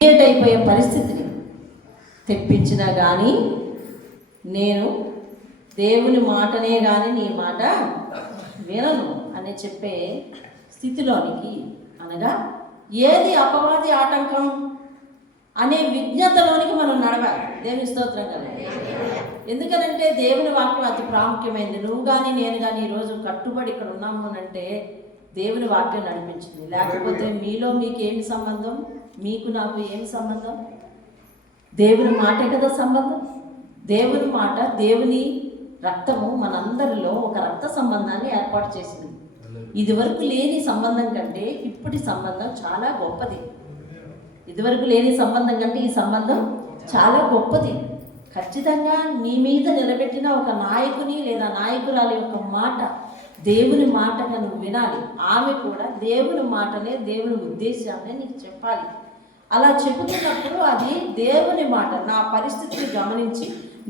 Create అయిపోయే పరిస్థితిని తెప్పించినా కానీ నేను దేవుని మాటనే కానీ నీ మాట వినను అని చెప్పే స్థితిలోనికి, అనగా ఏది అపవాది ఆటంకం అనే విజ్ఞతలోనికి మనం నడవాలి. దేవుని స్తోత్రం కదా. ఎందుకనంటే దేవుని వాక్యం అతి ప్రాముఖ్యమైనది. నువ్వు కానీ నేను కానీ ఈరోజు కట్టుబడి ఇక్కడ ఉన్నాము అని అంటే దేవుని వాక్యం నడిపించింది. లేకపోతే మీలో మీకు ఏమి సంబంధం, మీకు నాకు ఏమి సంబంధం? దేవుని మాటే కదా సంబంధం. దేవుని మాట, దేవుని రక్తము మనందరిలో ఒక రక్త సంబంధాన్ని ఏర్పాటు చేసింది. ఇదివరకు లేని సంబంధం కంటే ఇప్పటి సంబంధం చాలా గొప్పది. ఇదివరకు లేని సంబంధం కంటే ఈ సంబంధం చాలా గొప్పది. ఖచ్చితంగా నీ మీద నిలబెట్టిన ఒక నాయకుని లేదా నాయకురాలి యొక్క మాట, దేవుని మాటగా నువ్వు వినాలి. ఆమె కూడా దేవుని మాటనే, దేవుని ఉద్దేశాన్ని నీకు చెప్పాలి. అలా చెబుతున్నప్పుడు అది దేవుని మాట. నా పరిస్థితిని గమనించి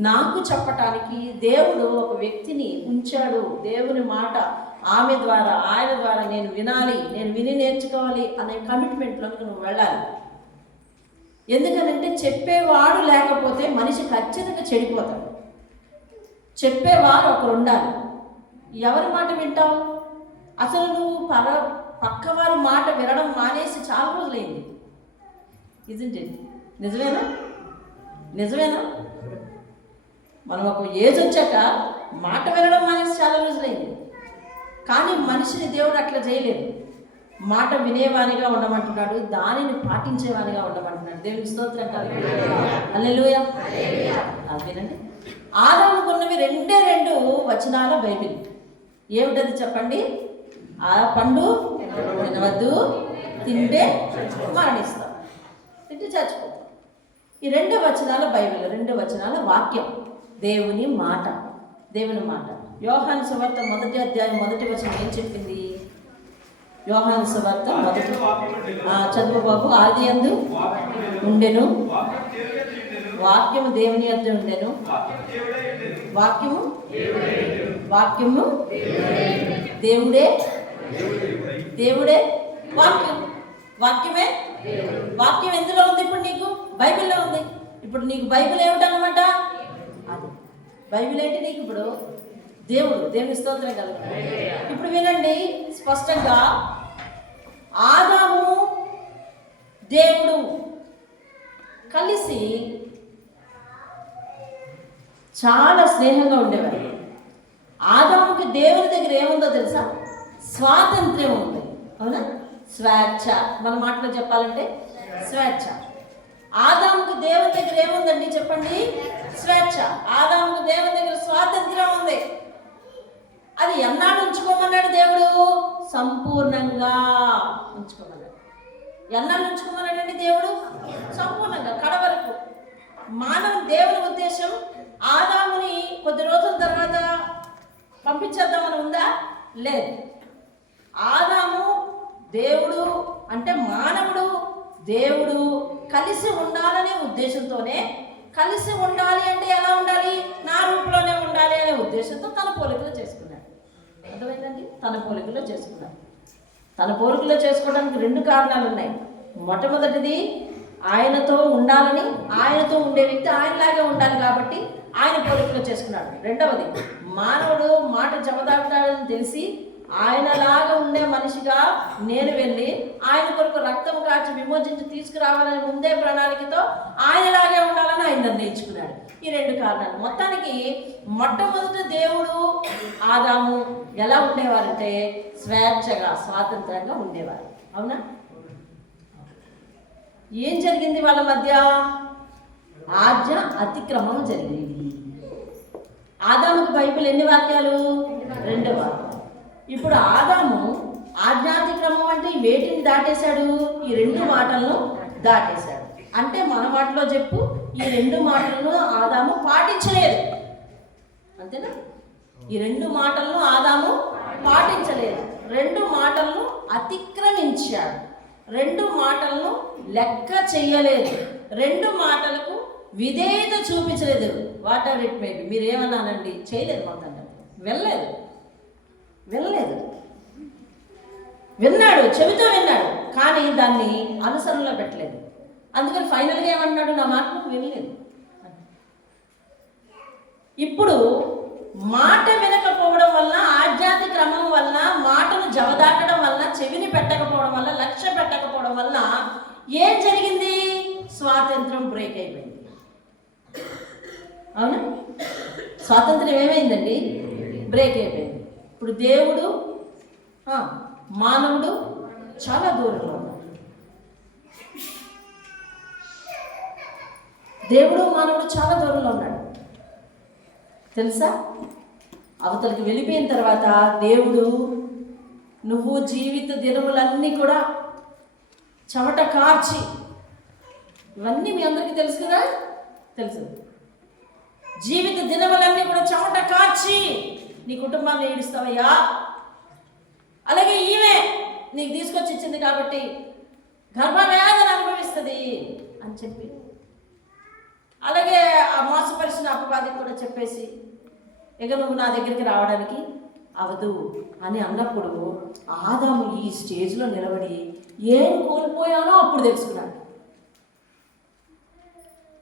నాకు చెప్పటానికి దేవుడు ఒక వ్యక్తిని ఉంచాడు. దేవుని మాట ఆమె ద్వారా, ఆయన ద్వారా నేను వినాలి, నేను విని నేర్చుకోవాలి అనే కమిట్మెంట్లోకి నువ్వు వెళ్ళాలి. ఎందుకనంటే చెప్పేవాడు లేకపోతే మనిషి ఖచ్చితంగా చెడిపోతాడు. చెప్పేవారు ఒకరు ఉండాలి. ఎవరి మాట వింటావు? అసలు నువ్వు పక్కవారి మాట వినడం మానేసి చాలా రోజులైంది. ఇదండి నిజమేనా? నిజమేనా? మనం ఒక ఏజ్ వచ్చాక మాట వినడం మానేసి చాలా రోజులైంది. కానీ మనిషిని దేవుడు అట్లా చేయలేదు. మాట వినేవానిగా ఉండమంటున్నాడు, దానిని పాటించేవానిగా ఉండమంటున్నాడు. దేవుని స్తోత్రం కాదు. హల్లెలూయా. వినండి, ఆదాముకున్నవి రెండు వచనాల బైబిల్. ఏమిటది చెప్పండి? ఆ పండు తినవద్దు, తింటే మరణిస్తాం, తింటే చచ్చిపోతాం. ఈ 2 వచనాల బైబిల్, 2 వచనాల వాక్యం, దేవుని మాట. దేవుని మాట. యోహాను సువార్త 1వ అధ్యాయం 1వ వచనం ఏం చెప్పింది? యోహాను సువార్త 1 చదువు బాబు. ఆది యందు ఉండెను, వాక్యము దేవుని యొద్ద ఉండెను, వాక్యము దేవుడే, వాక్యం, వాక్యమే. వాక్యం ఎందులో ఉంది? ఇప్పుడు నీకు బైబిల్లో ఉంది. ఇప్పుడు నీకు బైబిల్ ఏమిటన్నమాట? అది బైబిల్ ఏంటి నీకు? ఇప్పుడు దేవుడు. దేవుని స్తోత్రం కలుగు. ఇప్పుడు వినండి స్పష్టంగా, ఆదాము దేవుడు కలిసి చాలా స్నేహంగా ఉండేవారు. ఆదాముకి దేవుని దగ్గర ఏముందో తెలుసా? స్వాతంత్ర్యం ఉంది. అవునా? స్వేచ్ఛ. మన మాటలో చెప్పాలంటే స్వేచ్ఛ. ఆదాముకు దేవుని దగ్గర ఏముందండి చెప్పండి? స్వేచ్ఛ. ఆదాముకు దేవుని దగ్గర స్వాతంత్ర్యం ఉంది. అది ఎన్నాడు ఉంచుకోమన్నాడు దేవుడు? సంపూర్ణంగా ఉంచుకోమన్నాడు. ఎన్నాడు ఉంచుకోమన్నాడండి దేవుడు? సంపూర్ణంగా, కడవరకు. దేవుని ఉద్దేశం ఆదాముని కొద్ది రోజుల తర్వాత పంపించేద్దామని ఉందా? లేదు. ఆదాము దేవుడు అంటే మానవుడు, దేవుడు కలిసి ఉండాలనే ఉద్దేశంతోనే, కలిసి ఉండాలి అంటే ఎలా ఉండాలి? నా రూపంలోనే ఉండాలి అనే ఉద్దేశంతో తన పోలికలో చేసుకున్నాడు. అర్థమైందండి? తన పోలికలో చేసుకున్నాడు. తన పోలికలో చేసుకోవడానికి 2 కారణాలు ఉన్నాయి. మొట్టమొదటిది, ఆయనతో ఉండాలని, ఆయనతో ఉండే వ్యక్తి ఆయనలాగే ఉండాలి కాబట్టి ఆయన పోలికలో చేసుకున్నాడు. రెండవది, మానవుడు మాట జమదాపుతాడని తెలిసి ఆయనలాగా ఉండే మనిషిగా నేను వెళ్ళి ఆయన కొరకు రక్తం కాచి విమోచించి తీసుకురావాలని ముందే ప్రణాళికతో ఆయనలాగే ఉండాలని ఆయన నిర్ణయించుకున్నాడు. ఈ 2 కారణాలు. మొత్తానికి మొట్టమొదటి దేవుడు ఆదాము ఎలా ఉండేవారంటే స్వేచ్ఛగా, స్వాతంత్రంగా ఉండేవారు. అవునా? ఏం జరిగింది వాళ్ళ మధ్య? ఆజ్ఞ అతిక్రమం జరిగింది. ఆదాముకు బైబిల్ ఎన్ని వాక్యాలు? 2 వాక్యాలు. ఇప్పుడు ఆదాము ఆజ్ఞాతిక్రమం అంటే వేటిని దాటేశాడు? ఈ 2 మాటలను దాటేశాడు. అంటే మన మాటలో చెప్పు, ఈ 2 మాటలను ఆదాము పాటించలేదు. అంతేనా? ఈ 2 మాటలను ఆదాము పాటించలేదు. 2 మాటలను అతిక్రమించాడు. 2 మాటలను లెక్క చెయ్యలేదు. 2 మాటలకు విధేయత చూపించలేదు. What ever it may be. మీరు ఏమన్నానండి? చేయలేదు. మొత్తంగా వెళ్ళలేదు. విన్నాడు, చెవితో విన్నాడు, కానీ దాన్ని అనుసరణలో పెట్టలేదు. అందుకని ఫైనల్గా ఏమంటున్నాడు, నా మాట నువ్వు వినలేదు. ఇప్పుడు మాట వినకపోవడం వల్ల, ఆధ్యాత్మిక క్రమం వల్ల, మాటను జవదాటడం వల్ల, చెవిని పెట్టకపోవడం వల్ల, లక్ష్య పెట్టకపోవడం వల్ల ఏం జరిగింది? స్వాతంత్రం బ్రేక్ అయిపోయింది. అవునా? స్వాతంత్రం ఏమైందండి? బ్రేక్ అయిపోయింది. ఇప్పుడు దేవుడు మానవుడు చాలా దూరంలో ఉన్నాడు. దేవుడు మానవుడు చాలా దూరంలో ఉన్నాడు తెలుసా? అవతలికి వెళ్ళిపోయిన తర్వాత దేవుడు, నువ్వు జీవిత దినములన్నీ కూడా చెమట కార్చి, ఇవన్నీ మీ అందరికీ తెలుసు కదా, తెలుసు. జీవిత దినములన్నీ కూడా చెమట కార్చి నీ కుటుంబాన్ని ఏడుస్తావయ్యా, అలాగే ఈమె నీకు తీసుకొచ్చి ఇచ్చింది కాబట్టి గర్భవేదన అనుభవిస్తుంది అని చెప్పి, అలాగే ఆ మోసపరిచిన అపవాదికి కూడా చెప్పేసి, ఇక నువ్వు నా దగ్గరికి రావడానికి అవదు అని అన్నప్పుడు ఆదాము ఈ స్టేజ్లో నిలబడి ఏం కోల్పోయానో అప్పుడు తెలుసుకున్నాడు.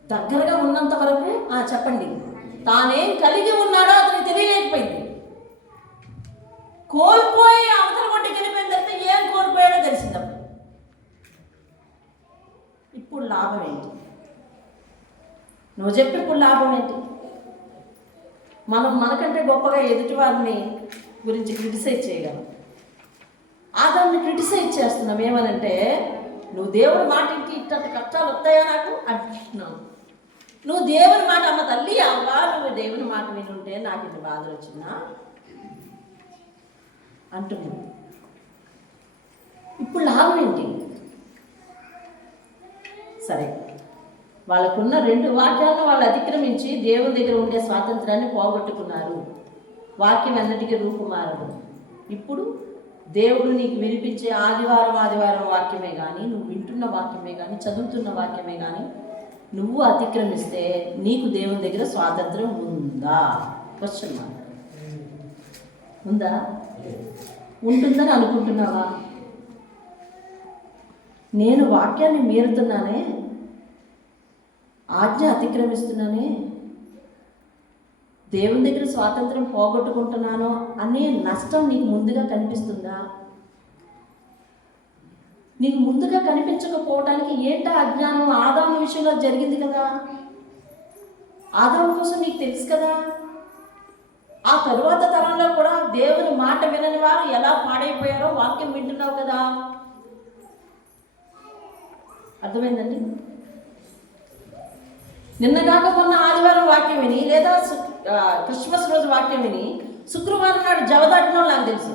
దగ్గరగా ఉన్నంత వరకు చెప్పండి, తానేం కలిగి ఉన్నాడో అతనికి తెలియలేకపోయింది. కోల్పోయి అవతల కొట్టి వెళ్ళిపోయిన తర్వాత ఏం కోల్పోయాడో తెలిసిందప్పుడు. ఇప్పుడు లాభం ఏంటి? నువ్వు చెప్పి ఇప్పుడు లాభం ఏంటి? మనం మనకంటే గొప్పగా ఎదుటి వారిని గురించి క్రిటిసైజ్ చేయగలం. ఆదాన్ని క్రిటిసైజ్ చేస్తున్నాం. ఏమనంటే, నువ్వు దేవుడి మాట ఇంటి ఇట్టంత కష్టాలు వస్తాయా నాకు అంటున్నావు. నువ్వు దేవుని మాట, అమ్మ తల్లి అవ్వా, నువ్వు దేవుని మాట వినుంటే నాకు ఇంత బాధలు వచ్చిందా అంటున్నావు. ఇప్పుడు లాభం ఏంటి? సరే, వాళ్ళకున్న 2 వాక్యాలను వాళ్ళు అతిక్రమించి దేవుని దగ్గర ఉండే స్వాతంత్రాన్ని పోగొట్టుకున్నారు. వాక్యం అన్నిటికీ రూపుమారదు. ఇప్పుడు దేవుడు నీకు వినిపించే ఆదివారం వాక్యమే కానీ, నువ్వు వింటున్న వాక్యమే కానీ, చదువుతున్న వాక్యమే కానీ నువ్వు అతిక్రమిస్తే నీకు దేవుని దగ్గర స్వాతంత్రం ఉందా? Question mark. ఉందా? ఉంటుందని అనుకుంటున్నావా? నేను వాక్యాన్ని మీరుతున్నానే, ఆజ్ఞ అతిక్రమిస్తున్నానే, దేవుని దగ్గర స్వాతంత్రం పోగొట్టుకుంటున్నాను అనే నష్టం నీకు ముందుగా కనిపిస్తుందా? నీకు ముందుగా కనిపించకపోవడానికి ఏంటా అజ్ఞానం? ఆదాము విషయంలో జరిగింది కదా. ఆదాము కోసం నీకు తెలుసు కదా. ఆ తరువాత తరంలో కూడా దేవుని మాట వినని వారు ఎలా పాడైపోయారో వాక్యం వింటున్నావు కదా. అర్థమైందండి? నిన్నగాక మొన్న ఆదివారం వాక్యం విని, లేదా క్రిస్మస్ రోజు వాక్యం విని శుక్రవారం నాడు జవదాటడం నాకు తెలుసు.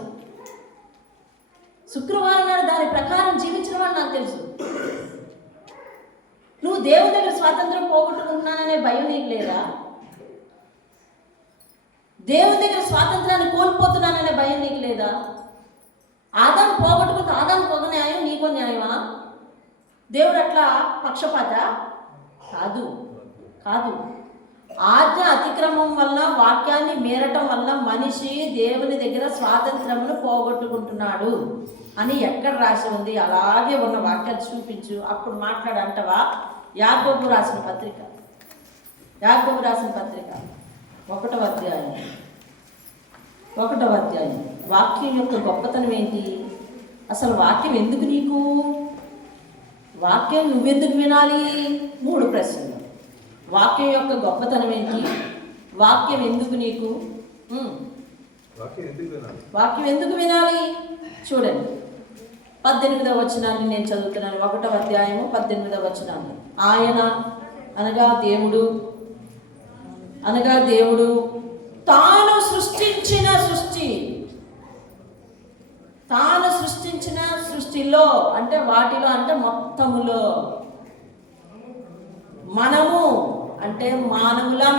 శుక్రవారం నాడు దాని ప్రకారం జీవించిన వాడు నాకు తెలుసు. నువ్వు దేవుని దగ్గర స్వాతంత్రం పోగొట్టుకుంటున్నాననే భయం నీకు లేదా? దేవుని దగ్గర స్వాతంత్రాన్ని కోల్పోతున్నాననే భయం నీకు లేదా? ఆదాము పోగొట్టుకుంటే ఆదాము ఒక న్యాయం, నీకో న్యాయమా? దేవుడు అట్లా పక్షపాత కాదు. ఆజ్ఞ అతిక్రమం వల్ల, వాక్యాన్ని మీరటం వల్ల మనిషి దేవుని దగ్గర స్వాతంత్రమును పోగొట్టుకుంటున్నాడు అని ఎక్కడ రాసి ఉంది? అలాగే ఉన్న వాక్యాలు చూపించు, అప్పుడు మాట్లాడంటవా? యాకోబు రాసిన పత్రిక 1వ అధ్యాయం వాక్యం యొక్క గొప్పతనం ఏంటి? అసలు వాక్యం ఎందుకు నీకు? వాక్యం నువ్వెందుకు వినాలి? 3 ప్రశ్నలు. వాక్యం యొక్క గొప్పతనం ఏంటి? వాక్యం ఎందుకు నీకు? వాక్యం ఎందుకు వినాలి? చూడండి, 18వ వచనాన్ని నేను చదువుతున్నాను. 1వ అధ్యాయము 18వ వచనాన్ని. ఆయన అనగా దేవుడు తాను సృష్టించిన సృష్టిలో, అంటే వాటిలో, అంటే మొత్తములో, మనము అంటే మానవులం,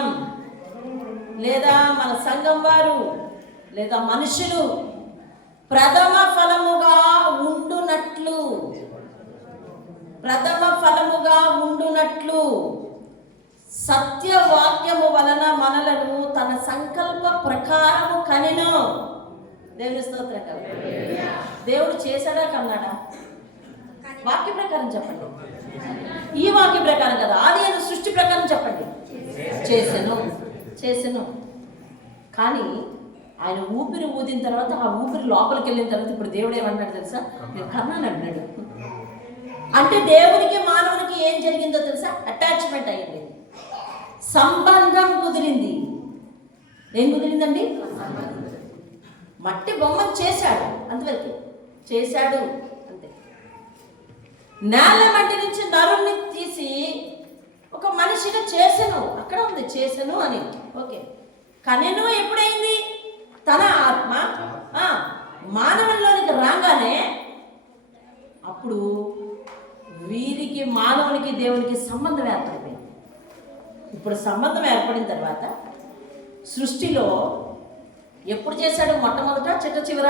లేదా మన సంఘం వారు, లేదా మనుషులు ప్రథమ ఫలముగా ఉండునట్లు సత్యవాక్యము వలన మనలను తన సంకల్ప ప్రకారము కనెను. దేవుని స్తోత్రం కదా. దేవుడు చేశాడా కన్నాడా? వాక్య ప్రకారం చెప్పండి. ఈ వాక్య ప్రకారం కదా, ఆది అయిన సృష్టి ప్రకారం చెప్పండి. చేశాను. కానీ ఆయన ఊపిరి ఊదిన తర్వాత, ఆ ఊపిరి లోపలికి వెళ్ళిన తర్వాత ఇప్పుడు దేవుడు ఏమన్నాడు తెలుసా? నేను కన్నాను అన్నాడు. అంటే దేవునికి మానవునికి ఏం జరిగిందో తెలుసా? అటాచ్మెంట్ అయ్యింది, సంబంధం కుదిరింది. ఏం కుదిరిందండి? మట్టి బొమ్మను చేశాడు, అంతవరకు చేశాడు అంతే. నేల మట్టి నుంచి నరుణ్ణి తీసి ఒక మనిషిగా చేసెను, అక్కడ ఉంది చేసెను అని. ఓకే, కనెను ఎప్పుడైంది? తన ఆత్మ మానవుల్లోనికి రాగానే అప్పుడు వీరికి మానవునికి దేవునికి సంబంధం ఏర్పడిపోయింది. ఇప్పుడు సంబంధం ఏర్పడిన తర్వాత సృష్టిలో ఎప్పుడు చేశాడు? మొట్టమొదట చిట్ట చివర?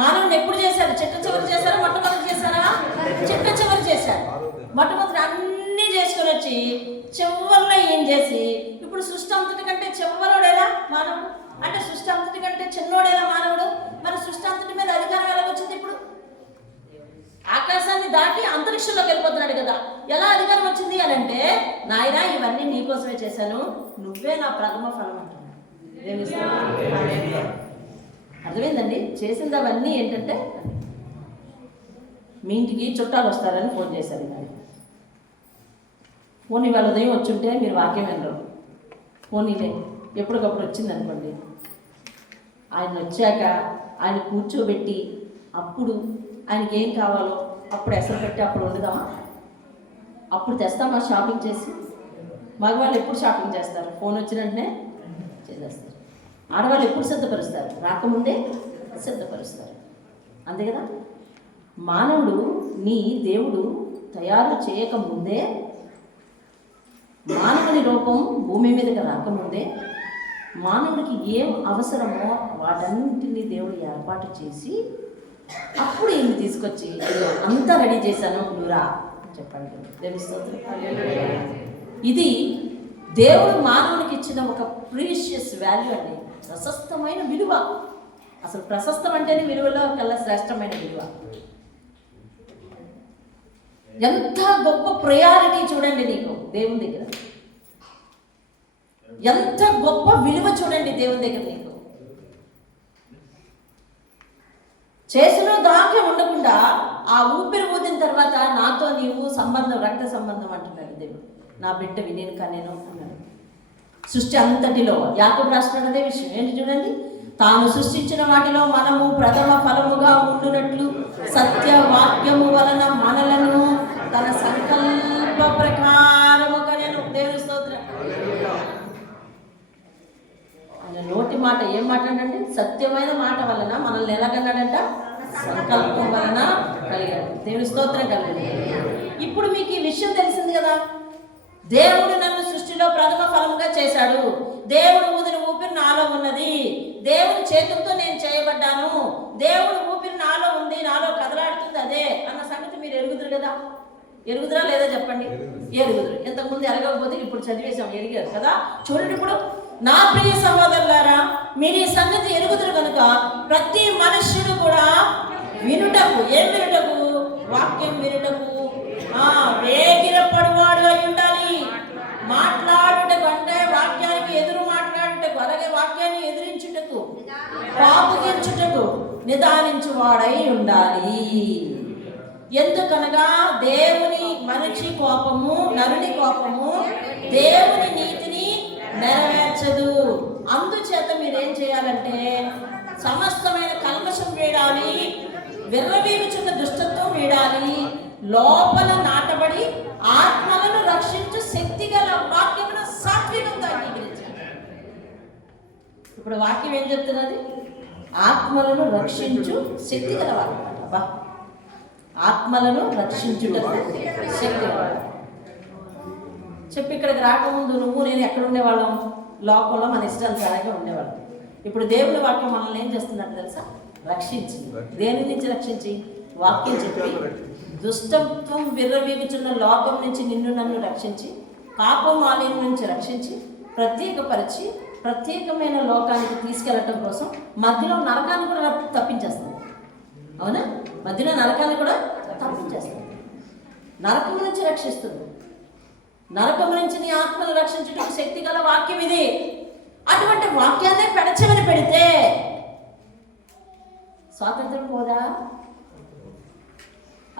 మానవుని ఎప్పుడు చేశాడు? చిట్ట చివరి చేశారా? మొట్టమొదటి చేశారా? చిట్ట చివరి చేశాడు. మొట్టమొదటి అన్నీ చేసుకుని వచ్చి చివరిలో ఏం చేసి, ఇప్పుడు సృష్టి అంతటి కంటే చివరోడేనా మానవుడు? అంటే సృష్టి అంతటి కంటే చిన్నోడేనా మానవుడు? మరి సృష్టి అంతటి మీద అధికారం ఎలాగొచ్చింది? ఇప్పుడు ఆకాశాన్ని దాటి అంతరిక్షంలోకి వెళ్ళిపోతున్నాడు కదా, ఎలా అధికారం వచ్చింది అని అంటే, నాయనా ఇవన్నీ నీకోసమే చేశాను, నువ్వే నా ప్రథమ ఫలం అంటున్నాడు. అర్థమైందండి? చేసింది అవన్నీ ఏంటంటే, మీ ఇంటికి చుట్టాలు వస్తారని ఫోన్ చేశారు. ఫోన్ ఇవాళ ఉదయం వచ్చుంటే మీరు వాక్యం వినరు. ఫోన్ ఇదే ఎప్పటికప్పుడు వచ్చింది అనుకోండి, ఆయన వచ్చాక ఆయన కూర్చోబెట్టి అప్పుడు ఆయనకి ఏం కావాలో అప్పుడు ఎసరు పెట్టి అప్పుడు వండుదామా? అప్పుడు తెస్తామా షాపింగ్ చేసి? మగవాళ్ళు ఎప్పుడు షాపింగ్ చేస్తారు? ఫోన్ వచ్చిన వెంటనే చేసేస్తారు. ఆడవాళ్ళు ఎప్పుడు సిద్ధపరుస్తారు? రాకముందే సిద్ధపరుస్తారు, అంతే కదా. మానవుడు నీ దేవుడు తయారు చేయకముందే, మానవుని రూపం భూమి మీదకి రాకముందే మానవుడికి ఏం అవసరమో వాటన్నింటినీ దేవుడు ఏర్పాటు చేసి అప్పుడు ఈయన్ని తీసుకొచ్చి అంతా రెడీ చేశాను, నువ్వు రా చెప్పండి. తెలుస్తుంది. ఇది దేవుడు మానవునికి ఇచ్చిన ఒక ప్రీషియస్ వాల్యూ అండి, ప్రశస్తమైన విలువ. అసలు ప్రశస్తం అంటేనే విలువలో కల్లా శ్రేష్టమైన విలువ. ఎంత గొప్ప ప్రయారిటీ చూడండి నీకు దేవుని దగ్గర, ఎంత గొప్ప విలువ చూడండి దేవుని దగ్గర నీకు. చేసిన దాకే ఉండకుండా ఆ ఊపిరి ఊదిన తర్వాత నాతో నీవు సంబంధం, రక్త సంబంధం అంటున్నాడు దేవుడు. నా బిడ్డవి నేను కనేను అన్నాడు. సృష్టి అంతటిలో యాకోబు రాస్తున్నాడు అదే విషయం. ఏంటి చూడండి, తాను సృష్టించిన వాటిలో మనము ప్రథమ ఫలముగా ఉండునట్లు సత్య వాక్యము వలన మనలను తన సంకల్ప ప్రకారము కనెను. దేవుని స్తోత్రం. ఆయన నోటి మాట ఏం మాట్లాడండి? సత్యమైన మాట వలన మనల్ని ఎలాగన్నాడంట? సంకల్పం వలన కలిగాడు. దేవుని స్తోత్రం కలిగింది. ఇప్పుడు మీకు ఈ విషయం తెలిసింది కదా, దేవుడు నన్ను సృష్టిలో ప్రథమ ఫలముగా చేశాడు. దేవుడు ఊదిన ఊపిరి నాలో ఉన్నది, దేవుని చేతులతో నేను చేయబడ్డాను, దేవుడు ఊపిరి నాలో ఉంది, నాలో కదలాడుతుంది అదే అన్న సంగతి మీరు ఎరుగుదురు కదా. ఎరుగుదురా లేదా చెప్పండి? ఎరుగుదురు. ఇంతకుముందు ఎరగకపోతే ఇప్పుడు చదివేశాం, ఎరిగారు కదా. చూడండి, ఇప్పుడు నా ప్రియ సహోదరులారా, మీరు ఈ సంగతి ఎరుగుదురు కనుక ప్రతి మనుష్యుడు కూడా వినుటకు, ఏం వినుటకు? వాక్యం వినుటకు వేగిరపడువాడు అయి ఉండాలి. మాట్లాడుటకు అంటే వాక్యానికి ఎదురు మాట్లాడుటకు, అలాగే వాక్యాన్ని ఎదిరించుటకు, పాపుగించుటకు నిదానించువాడై ఉండాలి. ఎందుకనగా దేవుని మనిషి కోపము, నరుని కోపము దేవుని నీతిని నెరవేర్చదు. అందుచేత మీరేం చేయాలంటే సమస్తమైన కల్మషం వీడాలి, విర్రవీగుచున్న దుష్టత్వం వీడాలి, లోపల నాటబడి ఆత్మలను రక్షించు శక్తి గల వాక్యమును సాత్వికంగా అంగీకరించాలి. ఇప్పుడు వాక్యం ఏం చెప్తున్నది? ఆత్మలను రక్షించు శక్తి గల వాక్యం. అబ్బా, ఆత్మలను రక్షించుటకు శక్తి చెప్పి ఇక్కడికి రాకముందు నువ్వు నేను ఎక్కడ ఉండేవాళ్ళం? లోకంలో మన ఇష్టానుసారంగా ఉండేవాళ్ళం. ఇప్పుడు దేవుని వాక్యం మనల్ని ఏం చేస్తున్నట్టు తెలుసా? రక్షించి. దేని నుంచి రక్షించి? వాక్యం చెప్పి దుష్టత్వం విర్రవీగుచున్న లోకం నుంచి నిన్ను నన్ను రక్షించి, పాపం ఆలయం నుంచి రక్షించి, ప్రత్యేకపరిచి ప్రత్యేకమైన లోకానికి తీసుకెళ్ళటం కోసం మధ్యలో నరకాన్ని కూడా తప్పించేస్తుంది. అవునా? మధ్యలో నరకాన్ని కూడా తప్పించేస్తుంది. నరకం నుంచి రక్షిస్తుంది. నరకం నుంచి నీ ఆత్మను రక్షించడానికి శక్తి గల వాక్యం ఇది. అటువంటి వాక్యాన్ని పెడచెవిన పెడితే స్వాతంత్రం పోదా?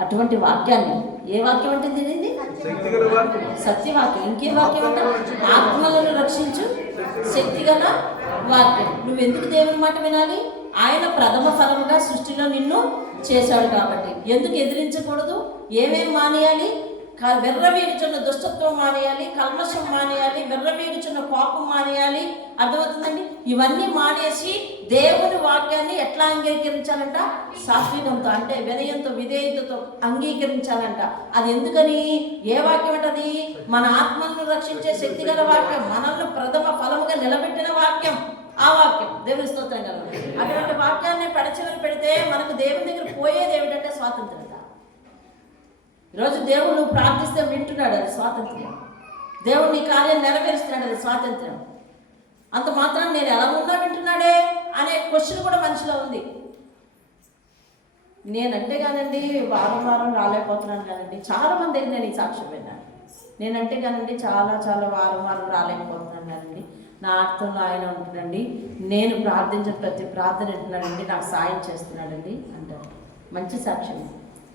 అటువంటి వాక్యాన్ని, ఏ వాక్యం అంటే తెలియంది? సత్యవాక్యం. ఇంకే వాక్యం అంటే ఆత్మలను రక్షించు శక్తిగల వాక్యం. నువ్వెందుకు దేవుని మాట వినాలి? ఆయన ప్రథమ ఫలముగా సృష్టిలో నిన్ను చేశాడు కాబట్టి. ఎందుకు ఎదిరించకూడదు? ఏమేమి మానేయాలి? వెర్రవీగుచున్న దుష్టత్వం మానేయాలి, కల్మషం మానేయాలి, వెర్రవీగుచున్న కోపం మానేయాలి. అర్థమవుతుందండి? ఇవన్నీ మానేసి దేవుని వాక్యాన్ని ఎట్లా అంగీకరించాలంట? సాత్వికంతో, అంటే వినయంతో, విధేయతతో అంగీకరించాలంట. అది ఎందుకని? ఏ వాక్యం అంటది? మన ఆత్మను రక్షించే శక్తి గల వాక్యం, మనల్ని ప్రథమ ఫలముగా నిలబెట్టిన వాక్యం. ఆ వాక్యం దేవుని స్తోత్రం కలదు. అటువంటి వాక్యాన్ని పెడచెవిన పెడితే మనకు దేవుని దగ్గర పోయేది ఏమిటంటే స్వాతంత్రత. ఈరోజు దేవుడు నువ్వు ప్రార్థిస్తే వింటున్నాడు, అది స్వాతంత్ర్యం. దేవుడు నీ కార్యం నెరవేరుస్తున్నాడు, అది స్వాతంత్ర్యం. అంత మాత్రం నేను ఎలా ఉన్నా వింటున్నాడే అనే క్వశ్చన్ కూడా మనిషిలో ఉంది. నేనంటే కానండి వారం వారం రాలేకపోతున్నాను కానండి, చాలామంది దగ్గర నేను ఈ సాక్ష్యం విన్నాను. నేనంటే కానండి చాలా వారం వారం రాలేకపోతున్నాను కానండి, నా అర్థంలో ఆయన ఉంటున్నాడండి, నేను ప్రార్థించిన ప్రతి ప్రార్థన వింటున్నాడండి, నాకు సాయం చేస్తున్నాడండి అంటారు. మంచి సాక్ష్యం.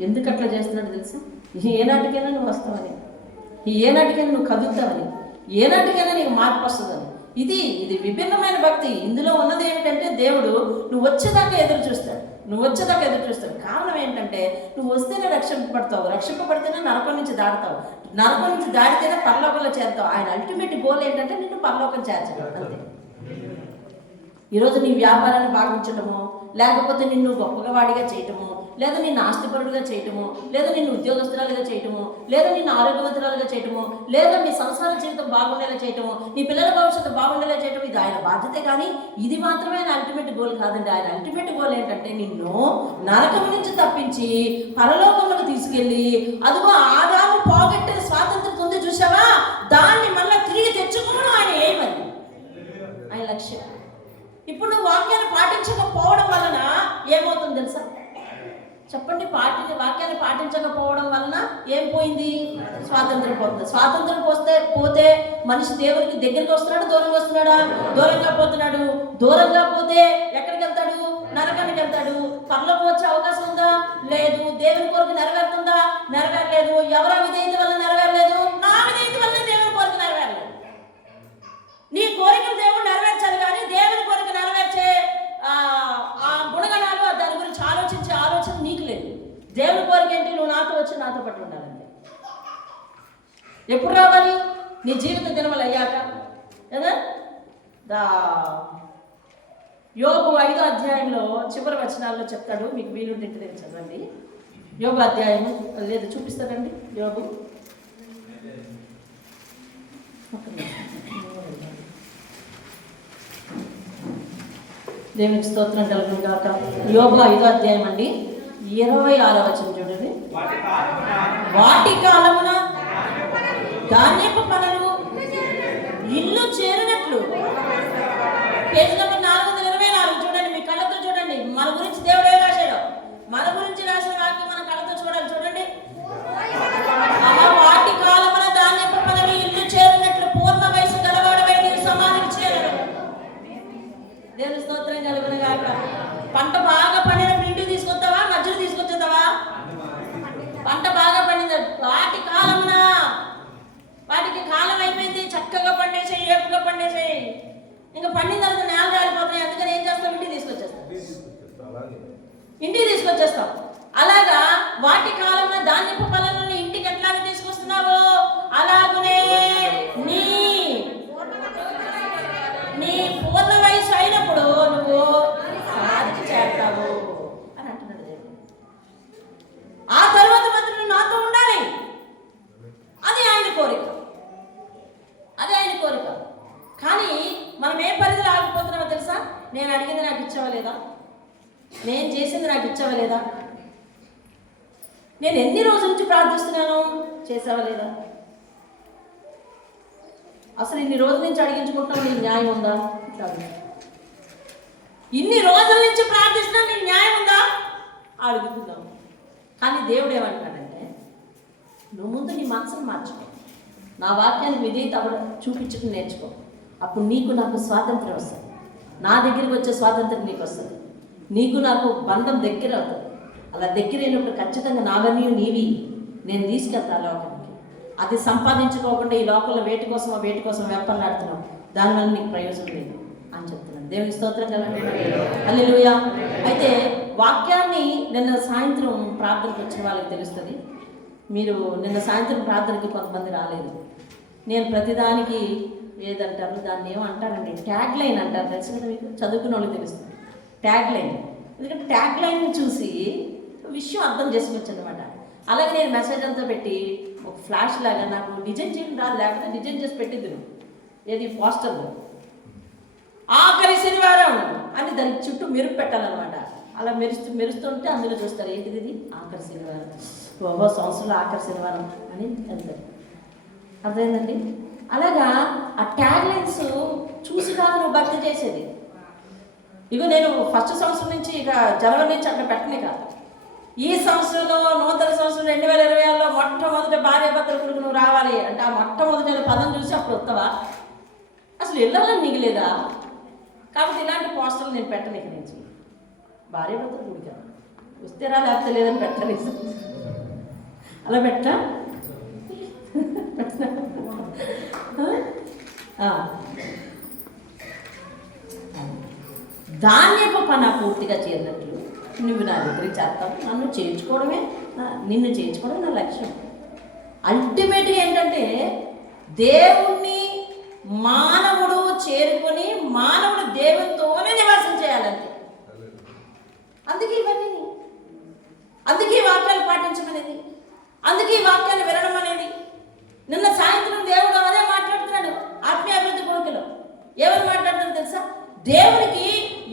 ఎందుకు అట్లా చేస్తున్నాడు తెలుసా? ఏనాటికైనా నువ్వు వస్తావని, ఏనాటికైనా నువ్వు కదులుతావని, ఏనాటికైనా నీకు మార్పు వస్తుందని. ఇది విభిన్నమైన భక్తి. ఇందులో ఉన్నది ఏమిటంటే దేవుడు నువ్వు వచ్చేదాకా ఎదురు చూస్తాడు. కారణం ఏంటంటే నువ్వు వస్తేనే రక్షింపబడతావు, రక్షింపబడితేనే నరకం నుంచి దాటుతావు, నరకం నుంచి దాటితేనే పరలోకంలో చేరుతావు. ఆయన అల్టిమేట్ గోల్ ఏంటంటే నిన్ను పరలోకం చేర్చడం. అంతే. ఈరోజు నీ వ్యాపారాన్ని భావించటము, లేకపోతే నిన్ను గొప్పగా వాడిగా చేయటము, లేదా నిన్ను ఆస్తిపరుడుగా చేయటము, లేదా నిన్ను ఉద్యోగస్తురాలుగా చేయటము, లేదా నిన్ను ఆరోగ్యవంతురాలుగా చేయటము, లేదా నీ సంసార జీవితం బాగుండేలా చేయటము, నీ పిల్లల భవిష్యత్తు బాగుండేలా చేయటం, ఇది ఆయన బాధ్యతే. కానీ ఇది మాత్రమే ఆయన అల్టిమేట్ గోల్ కాదండి. ఆయన అల్టిమేట్ గోల్ ఏంటంటే నిన్ను నరకం నుంచి తప్పించి పరలోకంలోకి తీసుకెళ్ళి, అదిగో ఆదాము పోగొట్టిన స్వాతంత్రం ఉంది చూసావా, దాన్ని మళ్ళీ తిరిగి తెచ్చుకోవడం ఆయన ఏమని, ఆయన లక్ష్యం. ఇప్పుడు నువ్వు వాక్యాన్ని పాటించకపోవడం వలన ఏమవుతుంది తెలుసా? చెప్పండి. వాక్యాన్ని పాటించకపోవడం వలన ఏం పోయింది? స్వాతంత్రం పోతుంది. స్వాతంత్రం పోతే మనిషి దేవునికి దగ్గరికి వస్తున్నాడు, దూరంగా వస్తున్నాడా? దూరంగా పోతున్నాడు. దూరంగా పోతే ఎక్కడికి వెళ్తాడు? నరకానికి వెళ్తాడు. పరలోకం వచ్చే అవకాశం ఉందా? లేదు. దేవుని కోరిక నెరవేరుతుందా? నెరవేరలేదు. ఎవరి విధేయత వల్ల నెరవేరలేదు? నా విధేయత వల్ల దేవుని కోరిక నెరవేరలేదు. నీ కోరికలు దేవుడు నెరవేర్చాలి, కానీ దేవుని కోరిక నెరవేర్చే ఆ గుణగణాలు దాని గురించి ఆలోచించే ఆలోచన నీకు లేదు. దేవుని కోరిక ఏంటి? నువ్వు నాతో వచ్చి నాతో పాటు ఉండాలండి. ఎప్పుడు రావాలి? నీ జీవిత దినములు అయ్యాక కదా. యోబు 5వ అధ్యాయంలో చివరి వచనాల్లో చెప్తాడు. మీకు వీలుంటే ఇంటి దగ్గర చదవండి. యోబు అధ్యాయము లేదు, చూపిస్తారండి. యోబు దేవునికి స్తోత్రం కలుగును గాక. యోబు 5వ అధ్యాయం అండి, 26వ వచనం చూడండి. వాటి కాలమున ధాన్యపు పనులు ఇల్లు చేరినట్లు. పేజ్ నెంబర్ 424 చూడండి, మీ కళ్ళతో చూడండి. మన గురించి దేవుడు ఏం రాశాడు? మన గురించి రాసిన వాక్యం మన కళ్ళతో చూడాలి. చూడండి. వాటి కాలమున ధాన్యపు పనులు ఇల్లు చేరినట్లు పూర్ణ వయసు గలవాడవై నీవు సమాధికి చేరడు. దేవుని స్తోత్రం కలుగును గాక. పంట బాగా పండిన ఇంటికి తీసుకొస్తావా, మధ్యలో తీసుకొచ్చేస్తావా? పంట బాగా పండింది. వాటి కాలమున, వాటికి కాలం అయిపోయింది, చక్కగా పండేసేయి, ఏపుగా పండేసేయి. ఇంకా పండిన తర్వాత నేల రాలిపోతున్నాయి. అందుకని ఏం చేస్తాం? ఇంటికి తీసుకొచ్చేస్తాం. అలాగా వాటి కాలంలో ధాన్యపు ఫలాలను ఇంటికి ఎట్లాగా తీసుకొస్తున్నావో అలాగనే నీ పూర్ణ వయసు అయినప్పుడు నువ్వు సమాధికి చేరతావు అని అంటున్నాడు దేవుడు. ఆ తర్వాత మాత్రం నువ్వు నాతో ఉండాలి. అది ఆయన కోరిక, అది ఆయన కోరిక. కానీ మనం ఏ పరిధిలో ఆగిపోతున్నామో తెలుసా? నేను అడిగింది నాకు ఇచ్చావా లేదా? నేను చేసింది నాకు ఇచ్చావా లేదా? నేను ఎన్ని రోజుల నుంచి ప్రార్థిస్తున్నాను, చేసావా లేదా? అసలు ఇన్ని రోజుల నుంచి అడిగించుకుంటున్నావు, నీ న్యాయం ఉందా? ఇట్లా ఇన్ని రోజుల నుంచి ప్రార్థిస్తున్నా, నీ న్యాయం ఉందా అడుగుతున్నావు. కానీ దేవుడు ఏమంటాడంటే, నువ్వు ముందు నీ మనసును మార్చుకో, నా వాక్యానికి విధేయత చూపించుకుని నేర్చుకో. అప్పుడు నీకు నాకు స్వాతంత్రం వస్తుంది. నా దగ్గరికి వచ్చే స్వాతంత్రం నీకు వస్తుంది. నీకు నాకు బంధం దగ్గర అవుతుంది. అలా దగ్గర అయినప్పుడు ఖచ్చితంగా నావన్నీ నీవి నేను తీసుకెళ్తాను లోకానికి. అది సంపాదించుకోకుండా ఈ లోకంలో వేటి కోసం వెప్పలాడుతున్నావు, దానివల్ల నీకు ప్రయోజనం లేదు అని చెప్తున్నాను. దేవుని స్తోత్రం కలండి. హల్లెలూయా. అయితే వాక్యాన్ని నిన్న సాయంత్రం ప్రార్థనకు వచ్చిన వాళ్ళకి తెలుస్తుంది. మీరు నిన్న సాయంత్రం ప్రార్థనకి కొంతమంది రాలేదు. నేను ప్రతిదానికి ఏదంటారు, దాన్ని ఏమంటారండి, ట్యాగ్ లైన్ అంటారు, తెలుసు కదా మీకు, చదువుకున్న వాళ్ళకి తెలుస్తుంది ట్యాగ్ లైన్. ఎందుకంటే ట్యాగ్ లైన్ చూసి విషయం అర్థం చేసుకోవచ్చు అనమాట. అలాగే నేను మెసేజ్ అంతా పెట్టి ఒక ఫ్లాష్ లాగా, నాకు డిజైన్ చేయడం రాదు, లేకపోతే డిజైన్ చేసి పెట్టిద్దు ఏది పోస్టర్లో ఆఖరి శనివారం అని దానికి చుట్టూ మెరుపు పెట్టాలన్నమాట. అలా మెరుస్తుంటే అందులో చూస్తారు ఏంటిది, ఇది ఆఖరి శనివారం, ఓహో సంవత్సరంలో ఆఖరి శనివారం అని వెళ్తారు. అర్థమైందండి? అలాగా ఆ ట్యాగ్ లైన్స్ చూసి కాదు నువ్వు భక్తి చేసేది. ఇగో నేను ఫస్ట్ సంవత్సరం నుంచి ఇక జనవరి నుంచి అక్కడ పెట్టనే కాదు. ఈ సంవత్సరంలో నూతన సంవత్సరం 2020లో మొట్టమొదటి భార్యాభర్తల కొరకు నువ్వు రావాలి అంటే ఆ మొట్టమొదటి పదం చూసి అప్పుడు వస్తావా? అసలు వెళ్ళాలని మిగిలేదా? కాబట్టి ఇలాంటి పోస్టర్లు నేను పెట్టను ఇక నుంచి. భార్యాభర్తలు గుడికా వస్తే రా, లేకపోతే లేదని పెట్టాలి. అలా పెట్టా ధాన్యపు పన పూర్తిగా చేరినట్లు నువ్వు నా దగ్గరికి చేస్తావు. నన్ను చేర్చుకోవడమే, నిన్ను చేర్చుకోవడం నా లక్ష్యం. అల్టిమేట్గా ఏంటంటే దేవుణ్ణి మానవుడు చేరుకొని మానవుడు దేవునితోనే నివాసం చేయాలంటే. అందుకే ఇవన్నీ, అందుకే ఈ వాక్యాలు పాటించమనేది, అందుకే ఈ వాక్యాన్ని వినడం అనేది. నిన్న సాయంత్రం దేవుడు అదే మాట్లాడుతున్నాడు ఆత్మీయ అభివృద్ధి కొడుకులో. ఏమని మాట్లాడుతున్నాడు తెలుసా? దేవునికి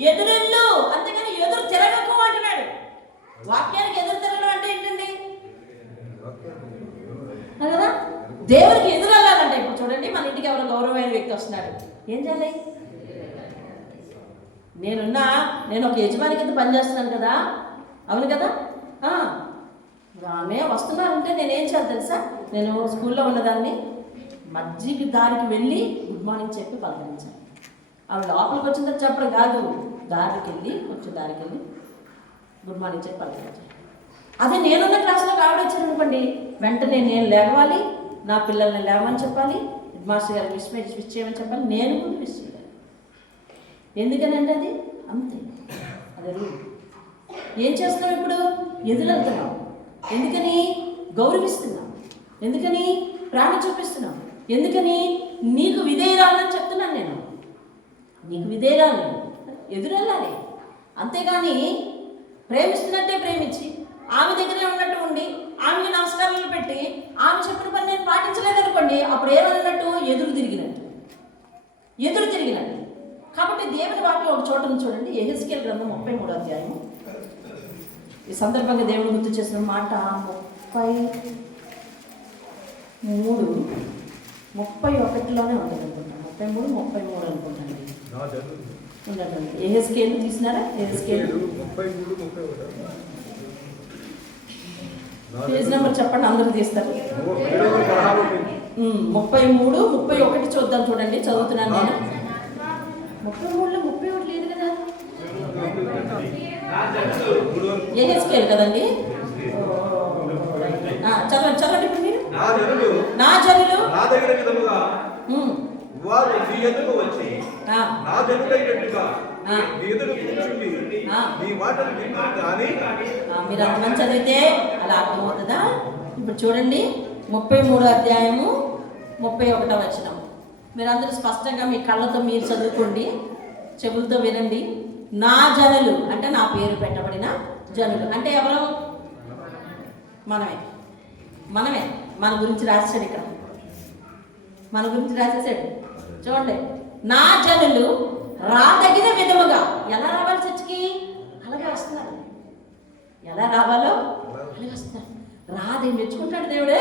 ఎదురెళ్ళు, అంతేగాని ఎదురు తిరగకు అంటున్నాడు. వాక్యానికి ఎదురు తిరగడం అంటే ఏంటండి కదా? దేవునికి ఎదురు వెళ్ళాలంటే ఇప్పుడు చూడండి, మన ఇంటికి ఎవరో గౌరవమైన వ్యక్తి వస్తున్నాడు, ఏం చేయాలి? నేను ఒక యజమాని కింద పనిచేస్తున్నాను కదా, అవును కదా? ఆమె వస్తున్నారంటే నేనేం చేయాలి తెలుసా? నేను స్కూల్లో ఉన్నదాన్ని మధ్య దారికి వెళ్ళి గుడ్ మార్నింగ్ చెప్పి పలకరించాను. ఆమె లోపలికి వచ్చిన తర్వాత చెప్పడం కాదు, దారికి వెళ్ళి గుడ్ మార్నింగ్ చెప్పి పలకరించాను. అదే నేనున్న క్లాస్లో ఆవిడ వచ్చాను అనుకోండి, వెంటనే నేను లేవాలి, నా పిల్లల్ని లేవని చెప్పాలి, మాస్టర్ గారికి విష్ చేయమని చెప్పాలి, నేను కూడా విష్ చేయాలి. ఎందుకనంటే అది అంతే, అదే రూల్. ఏం చేస్తున్నాం ఇప్పుడు? ఎదురెళ్తున్నాం. ఎందుకని? గౌరవిస్తున్నాం. ఎందుకని? ప్రేమ చూపిస్తున్నాం. ఎందుకని? నీకు విధేయురాలని చెప్తున్నాను నేను, నీకు విధేయురాలు, ఎదురెళ్ళాలి. అంతేగాని ప్రేమిస్తున్నట్టే ప్రేమించి ఆమె దగ్గరే ఉన్నట్టు ఉండి ఆమెకి నమస్కారాలు పెట్టి ఆమె చెప్పిన పని నేను పాటించలేదనుకోండి, అప్పుడు ఏమన్నట్టు? ఎదురు తిరిగినట్టు. కాబట్టి దేవుని వాక్యం ఒక చోట చూడండి, యెహెజ్కేలు గ్రంథం 33వ అధ్యాయం. ఈ సందర్భంగా దేవుడు గుర్తు చేసిన మాట 31లోనే ఉంటుంది అనుకుంటాను, 33 అనుకుంటాను. ఉండటండి యెహెజ్కేలు తీసినారా? యెహెజ్కేలు పేజ్ నెంబర్ చెప్పండి, అందరూ తీస్తారు. 33, 31 చూద్దాం. చూడండి, చదువుతున్నాను నేను. 33లో 31 లేదు కదా, యెహెజ్కేలు కదండి. చదవండి ఇప్పుడు మీరు. నా జనులు వారు నీ ఎదురుకు వచ్చి నా జనులైనట్టుగా నీ ఎదురు కూర్చుండి నీ మాటలు విన్నారు కానీ. మీరు అంతమంది చదివితే అలా అర్థమవుతుందా? ఇప్పుడు చూడండి 33వ అధ్యాయము 31వ వచనం. మీరందరూ స్పష్టంగా మీ కళ్ళతో మీరు చదువుకోండి, చెవులతో వినండి. నా జనులు అంటే నా పేరు పెట్టబడిన జనులు అంటే ఎవరు? మనమే. మన గురించి రాసేసాడు ఇక్కడ, మన గురించి రాసేసాడు. చూడండి, నా జనులు రాదగిన విధముగా. ఎలా రావాలి చర్చికి? అలాగే వస్తున్నారు. ఎలా రావాలో అలాగే వస్తున్నారు. మెచ్చుకుంటాడు దేవుడే.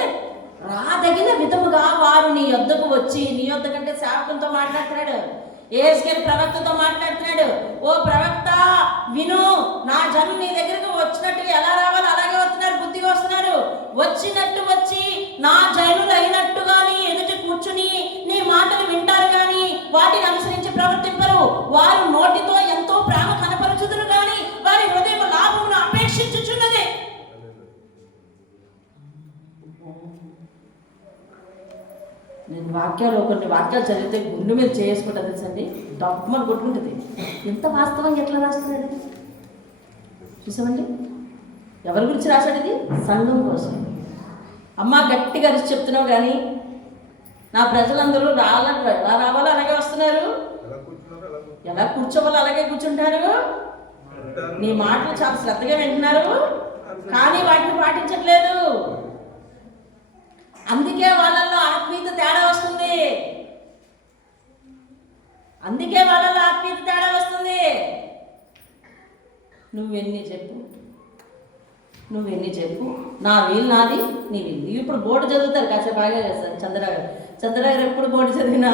రాదగిన విధముగా వారు నీ యొద్దకు వచ్చి, నీ యొద్ద కంటే సేవకునితో మాట్లాడుతున్నాడు. యెహెజ్కేలు ప్రవక్తతో మాట్లాడుతున్నాడు. ఓ ప్రవక్త విను, నా జనులు నీ దగ్గరకు వచ్చినట్టు ఎలా రావాలో అలాగే వస్తున్నారు, బుద్ధిగా వస్తున్నారు. వచ్చినట్టు వచ్చి నా జనులు అయినట్టుగా నీ ఎదుట కూర్చుని నీ మాటలు వింటారు కానీ వాటిని అనుసరించి ప్రవర్తింపరు. వారు నోటితో ఎంతో ప్రేమ కనపరచుదురు కానీ వారి హృదయం లాభమును అపేక్షించుచున్నది. నేను కొన్ని వాక్యాలు చదివితే గుండె మీద చేసుకుంటా తెలుసండి, డబ్బుమని కొట్టుకుంటుంది. ఎంత వాస్తవంగా ఎట్లా రాస్తున్నాడు చూసామండి. ఎవరి గురించి రాశాడు ఇది? సంఘం కోసం. అమ్మ గట్టిగా అరిచి చెప్తున్నావు కానీ నా ప్రజలందరూ ఎలా రావాలో అలాగే వస్తున్నారు, ఎలా కూర్చోవాలో అలాగే కూర్చుంటారు, నీ మాటలు చాలా శ్రద్ధగా వింటున్నారు కానీ వాటిని పాటించట్లేదు. అందుకే వాళ్ళల్లో ఆత్మీయత తేడా వస్తుంది. నువ్వెన్ని చెప్పు, నా వీలు నాది, నీ వీలు. ఇప్పుడు బోర్డు చదువుతారు, కాసేపు బాగా చేస్తారు. చంద్రగారు ఎప్పుడు బోర్డు చదివినా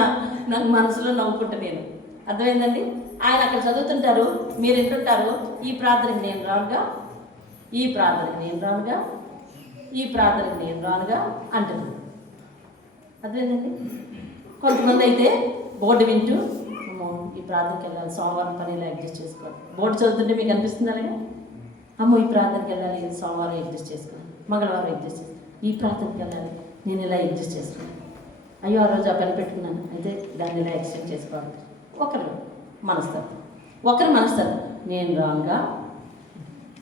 నాకు మనసులో నవ్వుకుంటా నేను. అర్థమైందండి? ఆయన అక్కడ చదువుతుంటారు, మీరు వింటుంటారు. ఈ ప్రార్థనకి నేను రానుగా, ఈ ప్రార్థనకి నేను రానుగా, ఈ ప్రార్థనకి నేను రానుగా అంటుంది. అర్థమైందండి? కొంతమంది అయితే బోర్డు వింటూ ఈ ప్రార్థనకి వెళ్ళాలి, సోమవారం పని ఇలా అడ్జస్ట్ చేసుకోవాలి. బోర్డు చదువుతుంటే మీకు అనిపిస్తుంది అలాగే, అమ్మో ఈ ప్రార్థనకి వెళ్ళాలి, సోమవారం అడ్జస్ట్ చేసుకోవాలి, మంగళవారం అడ్జస్ట్ చేసుకోవాలి, ఈ ప్రార్థనకి వెళ్ళాలి, నేను ఇలా అడ్జస్ట్ చేసుకోవాలి. అయ్యో ఆ రోజు ఆ పని పెట్టుకున్నాను, అయితే దాన్ని ఇలా ఎక్స్టెండ్ చేసుకోవాలి. ఒకరు మనస్తత్వం నేను రాంగా,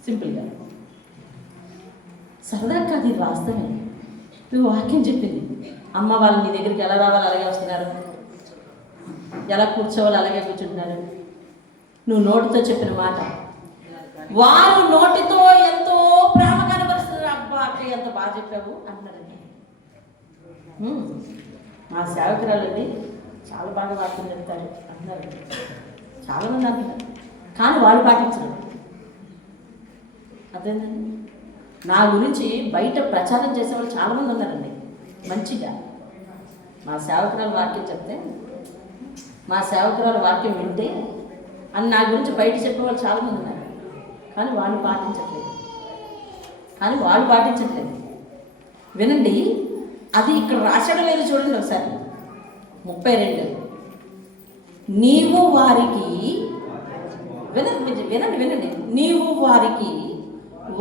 సింపుల్గా, సరదా కాదు, ఇది వాస్తవమే. నువ్వు వాక్యం చెప్పింది, అమ్మ వాళ్ళు నీ దగ్గరికి ఎలా రావాలి అలాగే వస్తున్నారు, ఎలా కూర్చోవాలి అలాగే కూర్చుంటున్నారు. నువ్వు నోటితో చెప్పిన మాట వారు నోటితో ఎంతో ప్రేమ కనబరుస్తున్నారు. అబ్బా అక్క ఎంత బాగా చెప్పావు అంటున్నారండి. మా సేవకురాలండి చాలా బాగా వాక్యం చెప్తారు అంటున్నారు, చాలామంది అంటున్నారు, కానీ వాళ్ళు పాటించరు. అదేంటండి? నా గురించి బయట ప్రచారం చేసేవాళ్ళు చాలామంది ఉన్నారండి మంచిగా. మా సేవకురాలు వాక్యం చెప్తే, మా సేవకురాలు వాక్యం వింటే అని నా గురించి బయట చెప్పేవాళ్ళు చాలామంది ఉన్నారు, కానీ వాళ్ళు పాటించట్లేదు. వినండి, అది ఇక్కడ రాసడం లేదు, చూడండి ఒకసారి. 32 నీవు వారికి వినండి, నీవు వారికి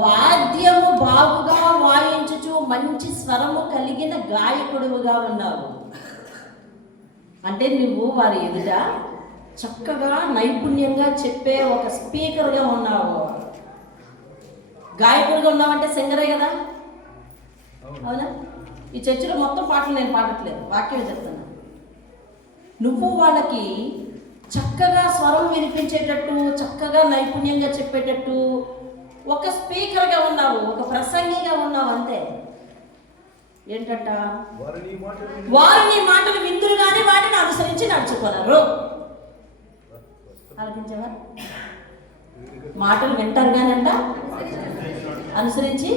వాద్యము బాగుగా వాయించుచు మంచి స్వరము కలిగిన గాయకుడుగా ఉన్నావు. అంటే నువ్వు వారి ఎదుట చక్కగా నైపుణ్యంగా చెప్పే ఒక స్పీకర్గా ఉన్నావు. గాయకుడిగా ఉన్నావంటే సింగరే కదా, అవునా? ఈ చర్చిలో మొత్తం పాటలు నేను పాడట్లేదు, వాక్యం చెప్తున్నా. నువ్వు వాళ్ళకి చక్కగా స్వరం వినిపించేటట్టు, చక్కగా నైపుణ్యంగా చెప్పేటట్టు ఒక స్పీకర్గా ఉన్నావు, ఒక ప్రసంగిగా ఉన్నావు, అంతే. ఏంటంట? వారు నీ మాటలు విందురు కానీ వాటిని అనుసరించి నడుచుకోరు. ఆలోచించావా? మాటలు వింటారు కానీ అంట అనుసరించి.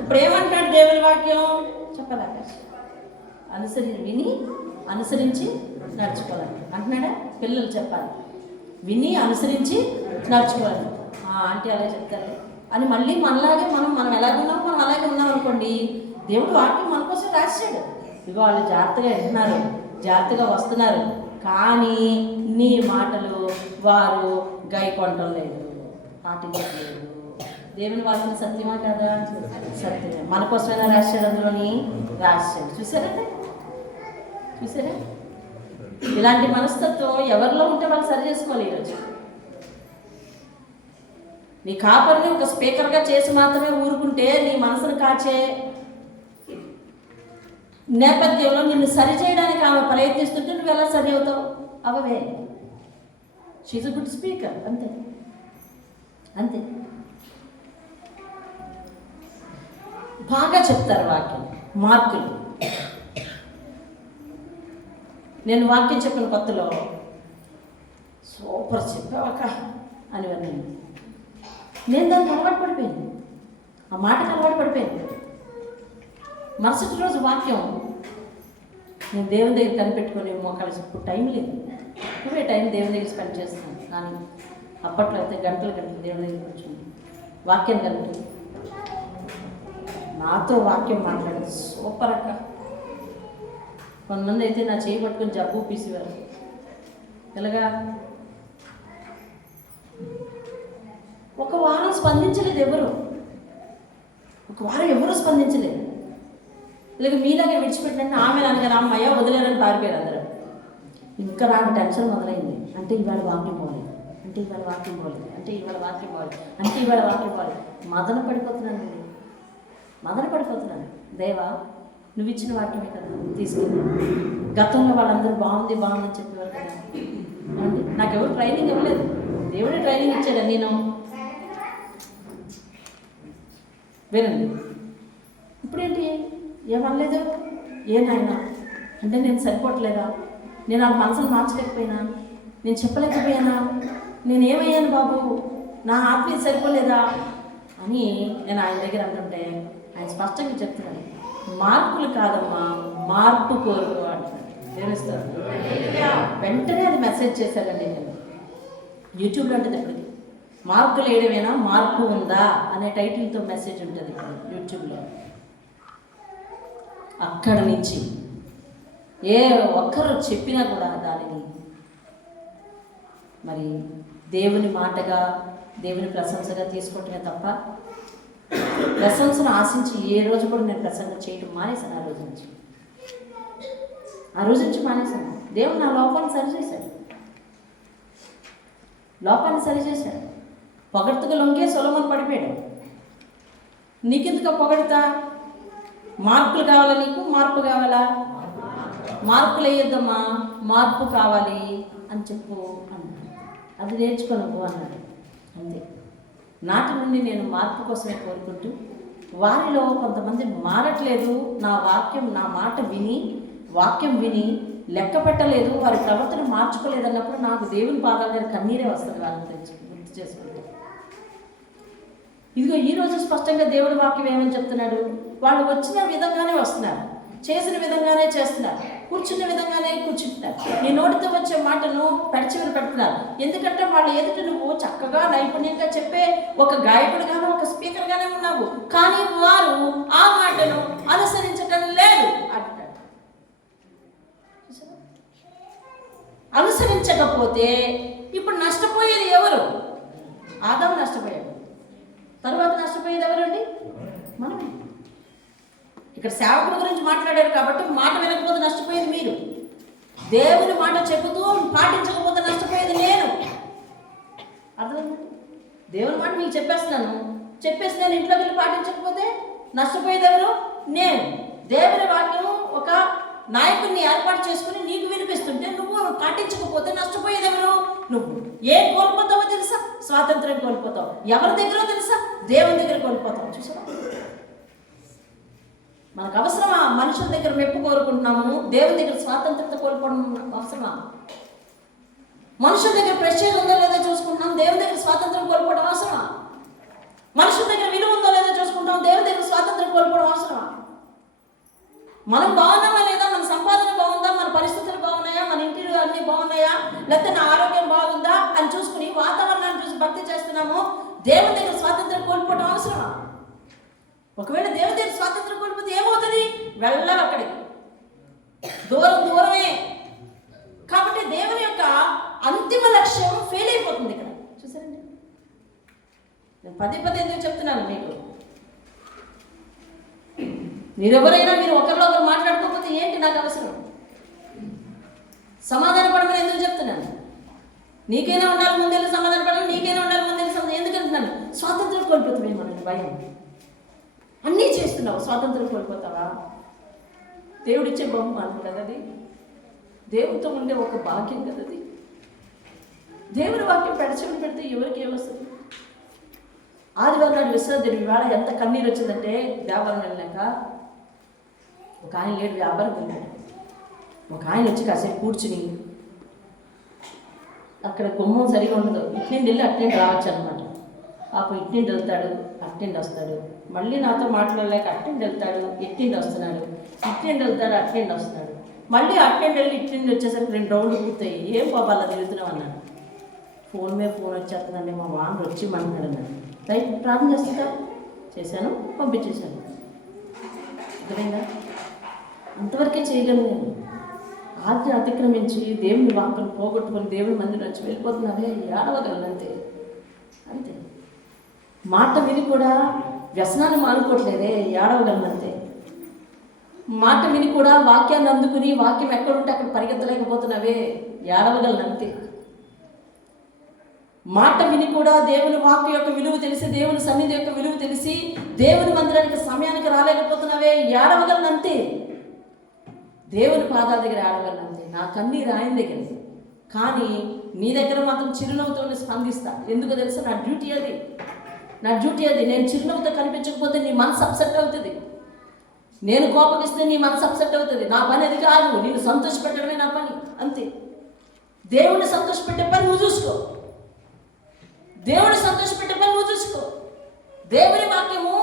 ఇప్పుడు ఏమంటాడు దేవుని వాక్యం? చెప్పలేక విని అనుసరించి నడుచుకోవాలి అంటున్నాడా? పిల్లలు చెప్పాలి, విని అనుసరించి నడుచుకోవాలి. ఆంటీ అలా చెప్తారు అని మళ్ళీ మనలాగే మనం ఎలాగ ఉన్నామో మనం అలాగే ఉన్నాం అనుకోండి. దేవుడు వాక్యం మన కోసం రాశాడు. ఇక వాళ్ళు జాగ్రత్తగా వింటున్నారు, జాగ్రత్తగా వస్తున్నారు, కానీ నీ మాటలు వారు గైకొనటం లేదు, పాటించట్లేదు. దేవుని వాక్యం సత్యమా కదా? సత్యమే. మన కోసమైనా రాశాడు, అందులోని రాశాడు. చూసారా? ఇలాంటి మనస్తత్వం ఎవరిలో ఉంటే వాళ్ళు సరి చేసుకోవాలి. ఈరోజు నీ కాపరిని ఒక స్పీకర్గా చేసి మాత్రమే ఊరుకుంటే నీ మనసును కాచే నేపథ్యంలో నిన్ను సరి చేయడానికి ఆమె ప్రయత్నిస్తుంటే నువ్వు ఎలా సరి అవుతావు? అవే షీజ్ అ గుడ్ స్పీకర్, అంతే. బాగా చెప్తారు వాక్యం. మార్కులు నేను వాక్యం చెప్పిన కొత్తలో సూపర్ చెప్పావక్క అని విన్నాను. నేను దానికి అలవాటు పడిపోయాను, ఆ మాటకు అలవాటు పడిపోయాను. మరుసటి రోజు వాక్యం నేను దేవుని దగ్గర కనిపెట్టుకొని మోకాలు ఇప్పుడు టైం లేదు, తక్కువే టైం దేవుని దగ్గర స్పెండ్ చేస్తున్నాను. కానీ అప్పట్లో అయితే గంటలు గంటలు దేవుని దగ్గర కూర్చుంది, వాక్యం కలిపి నాతో వాక్యం మాట్లాడింది. సూపర్ అక్క. కొంతమంది అయితే నా చేయి పట్టుకొని జబ్బు పీసేవారు. ఎలాగా ఒక వారం స్పందించలేదు ఎవరు, ఒక వారం ఎవరు స్పందించలేదు. ఇలాగ మీలాగే విడిచిపెట్టినట్టు ఆమె అనగానే అమ్మయ్య వదిలేరని పారిపోయారు అందరూ. ఇంకా నాకు టెన్షన్ మొదలైంది. అంటే ఇవాళ వాక్యం పోలేదు, అంటే ఇవాళ వాక్యం పోలేదు, అంటే ఇవాళ వాక్యం పోలేదు, అంటే ఇవాళ వాక్యం పోలేదు. మదన పడిపోతున్నాను. దేవా నువ్వు ఇచ్చిన వాక్యమే కదా తీసుకెళ్ళి. గతంలో వాళ్ళందరూ బాగుంది బాగుందని చెప్పేవారు కదా. నాకెవరు ట్రైనింగ్ ఇవ్వలేదు, దేవుడే ట్రైనింగ్ ఇచ్చాడు. నేను వినండి, ఇప్పుడేంటి ఏమనలేదు, ఏనాయనా అంటే నేను సరిపోవట్లేదా, నేను ఆ మనసును మార్చలేకపోయినా, నేను చెప్పలేకపోయానా, నేను ఏమయ్యాను బాబు, నా ఆత్మీయ సరిపోలేదా అని నేను ఆయన దగ్గర అంటుంటే ఆయన స్పష్టంగా చెప్తున్నాను, మార్పులు కాదమ్మా మార్పు కోరుకో అంటున్నాడు. తెలుస్తారు. వెంటనే అది మెసేజ్ చేశాడండి. నేను యూట్యూబ్లో ఉంటుంది ఇప్పటికి, మార్పులు వేయడమేనా మార్పు ఉందా అనే టైటిల్తో మెసేజ్ ఉంటుంది ఇప్పుడు యూట్యూబ్లో. అక్కడి నుంచి ఏ ఒక్కరు చెప్పినా కూడా దానిని మరి దేవుని మాటగా దేవుని ప్రశంసగా తీసుకోవటమే తప్ప ప్రశంసను ఆశించి ఏ రోజు కూడా నేను ప్రసంగం చేయటం మానేశాను. ఆ రోజు నుంచి మానేశాను. దేవుడు నా లోపాన్ని సరిచేశాడు. పొగడ్తకు లొంగే సొలొమోను పడిపోయాడు. నీకెందుకు పొగడతా? మార్పులు కావాలా నీకు? మార్పు కావాలా? మార్పులు వేయొద్దమ్మా, మార్పు కావాలి అని చెప్పు అన్నాడు. అది నేర్చుకో నువ్వు అన్నాడు. అంతే. నాటి నుండి నేను మార్పు కోసమే కోరుకుంటూ, వారిలో కొంతమంది మారట్లేదు, నా మాట వాక్యం విని లెక్క పెట్టలేదు, వారి ప్రవర్తన మార్చుకోలేదు అన్నప్పుడు నాకు దేవుని పాదాల దగ్గర కన్నీరే వస్తుంది. వాళ్ళని గుర్తు చేసుకుంటే ఇదిగో ఈరోజు స్పష్టంగా దేవుడి వాక్యం ఏమని చెప్తున్నాడు? వాళ్ళు వచ్చిన విధంగానే వస్తున్నారు, చేసిన విధంగానే చేస్తున్నారు, కూర్చున్న విధంగానే కూర్చుంటున్నారు. నీ నోటితో వచ్చే మాటను పెడచెవిన పెడుతున్నారు. ఎందుకంటే వాళ్ళ ఎదుట నువ్వు చక్కగా నైపుణ్యంగా చెప్పే ఒక గాయకుడిగానో ఒక స్పీకర్గానే ఉన్నావు, కానీ వారు ఆ మాటను అనుసరించడం లేదు అంటాడు. అనుసరించకపోతే ఇప్పుడు నష్టపోయేది ఎవరు? ఆదాము నష్టపోయాడు. తర్వాత నష్టపోయేది ఎవరండి? మనమే. ఇక్కడ సేవకుల గురించి మాట్లాడారు కాబట్టి మాట వినకపోతే నష్టపోయేది మీరు, దేవుని మాట చెబుతూ పాటించకపోతే నష్టపోయేది నేను. అర్థమైంది? దేవుని మాట మీకు చెప్పేసి నేను ఇంట్లోకి వెళ్ళి పాటించకపోతే నష్టపోయేది ఎవరు? నేను. దేవుని వాక్యం ఒక నాయకుడిని ఏర్పాటు చేసుకుని నీకు వినిపిస్తుంటే నువ్వు పాటించకపోతే నష్టపోయేది ఎవరు? నువ్వు. ఏం కోల్పోతావో తెలుసా? స్వాతంత్రం కోల్పోతావు. ఎవరి దగ్గర తెలుసా? దేవుని దగ్గర కోల్పోతావు. చూసావా? మనకు అవసరమా? మనుషుల దగ్గర మెప్పు కోరుకుంటున్నాము, దేవుని దగ్గర స్వాతంత్రత కోల్పోవడం అవసరమా? మనుషుల దగ్గర ప్రెస్టేజ్ ఉందో లేదో చూసుకుంటున్నాం, దేవుని దగ్గర స్వాతంత్రం కోల్పోవడం అవసరమా? మనుషుల దగ్గర విలువ ఉందో లేదో చూసుకుంటాం, దేవుని దగ్గర స్వాతంత్రం కోల్పోవడం అవసరమా? మనం బాగున్నామా లేదా? మన సంపాదన బాగుందా? మన పరిస్థితులు బాగున్నాయా? మన ఇంటిలో అన్నీ బాగున్నాయా? లేకపోతే నా ఆరోగ్యం బాగుందా అని చూసుకుని వాతావరణాన్ని చూసి భక్తి చేస్తున్నాము. దేవుని దగ్గర స్వాతంత్రం కోల్పోవడం అవసరమా? ఒకవేళ దేవుని దగ్గర స్వాతంత్రం కోల్పోతే ఏమవుతుంది? వెళ్ళాలి అక్కడికి, దూరమే. కాబట్టి దేవుని యొక్క అంతిమ లక్ష్యం ఫెయిల్ అయిపోతుంది ఇక్కడ. చూసారండి, నేను పదే ఎందుకు చెప్తున్నాను మీకు, మీరెవరైనా మీరు ఒకరిలో ఒకరు మాట్లాడుకోకపోతే ఏంటి నాకు అవసరం? సమాధాన పడమని ఎందుకు చెప్తున్నాను? నీకైనా ఉండాలి ముందెళ్ళి సమాధాన పడాలి, నీకైనా ఉండాలి ముందెళ్ళి సమాధానం. ఎందుకు అంటున్నాను? స్వాతంత్రం కోల్పోతుంది మనకి భయం. అన్నీ చేస్తున్నావు, స్వాతంత్రం కోల్పోతావా? దేవుడిచ్చే బహుమానం కదది, దేవుడితో ఉండే ఒక భాగ్యం కదది. దేవుడి వాక్యం పెడచెవిని పెడితే ఎవరికి ఏమొస్తుంది? ఆదివారం నాడు విశ్రాంతి ఇవాళ ఎంత కన్నీరు వచ్చిందంటే, దేవాలయం వెళ్ళాక ఒక ఆయన లేడు, వ్యాపారం వెళ్ళాడు. ఒక ఆయన వచ్చి కాసేపు కూర్చుని, అక్కడ గుమ్మం సరిగా ఉండదు, ఇట్నిండి వెళ్ళి అట్నిండి రావచ్చు అనమాట. అప్పుడు ఇట్నిండి వెళ్తాడు, అట్నిండి వస్తాడు, మళ్ళీ నాతో మాట్లాడలేక అట్నిండి వెళ్తాడు, ఇట్నిండి వస్తున్నాడు, ఇట్నిండి వెళ్తాడు, అట్నిండి వస్తున్నాడు. మళ్ళీ అటెండ్ వెళ్ళి ఇట్లండి వచ్చేసరికి 2 రౌండ్లు పూర్తయి. ఏం బాబా అలా తిరుగుతున్నావు అన్నాడు. ఫోన్ మీద ఫోన్ వచ్చేస్తుందండి, మా వాహనం వచ్చి మనన్నాడు అన్నాడు. రైట్, ప్రార్థన చేస్తుందా? చేశాను, పంపించేశాను. అర్థమైందా? అంతవరకే చేయగలను నేను. ఆజ్ఞ అతిక్రమించి దేవుని వాక్కును పోగొట్టుకొని దేవుని మందిరం వచ్చి వెళ్ళిపోతున్నారే, ఏడవగలను అంతే. అంతే. మాట విని కూడా వ్యసనాన్ని మానుకోవట్లేదే, ఏడవగలను అంతే. మాట విని కూడా వాక్యాన్ని అందుకుని వాక్యం ఎక్కడుంటే అక్కడ పరిగెత్తలేకపోతున్నావే, ఏడవగలను అంతే. మాట విని కూడా దేవుని వాక్య యొక్క విలువ తెలిసి, దేవుని సన్నిధి యొక్క విలువ తెలిసి దేవుని మందిరానికి సమయానికి రాలేకపోతున్నావే, ఏడవగలను అంతే. దేవుని పాదాల దగ్గర ఏడవగలను. నా కన్నీరు ఆయన దగ్గర, కానీ నీ దగ్గర మాత్రం చిరునవ్వుతో స్పందిస్తా. ఎందుకు తెలుసా? నా డ్యూటీ అది, నా డ్యూటీ అది. నేను చిరునవ్వుతో కనిపించకపోతే నీ మనసు అప్సెట్ అవుతుంది. నేను కోపగిస్తే నీ మనసు అప్సెట్ అవుతుంది. నా పని అది కాదు, నేను సంతోషపెట్టడమే నా పని, అంతే. దేవుడిని సంతోషపెట్టే పని నువ్వు చూసుకో. దేవుడిని సంతోషపెట్టే పని నువ్వు చూసుకో. దేవుని వాక్యము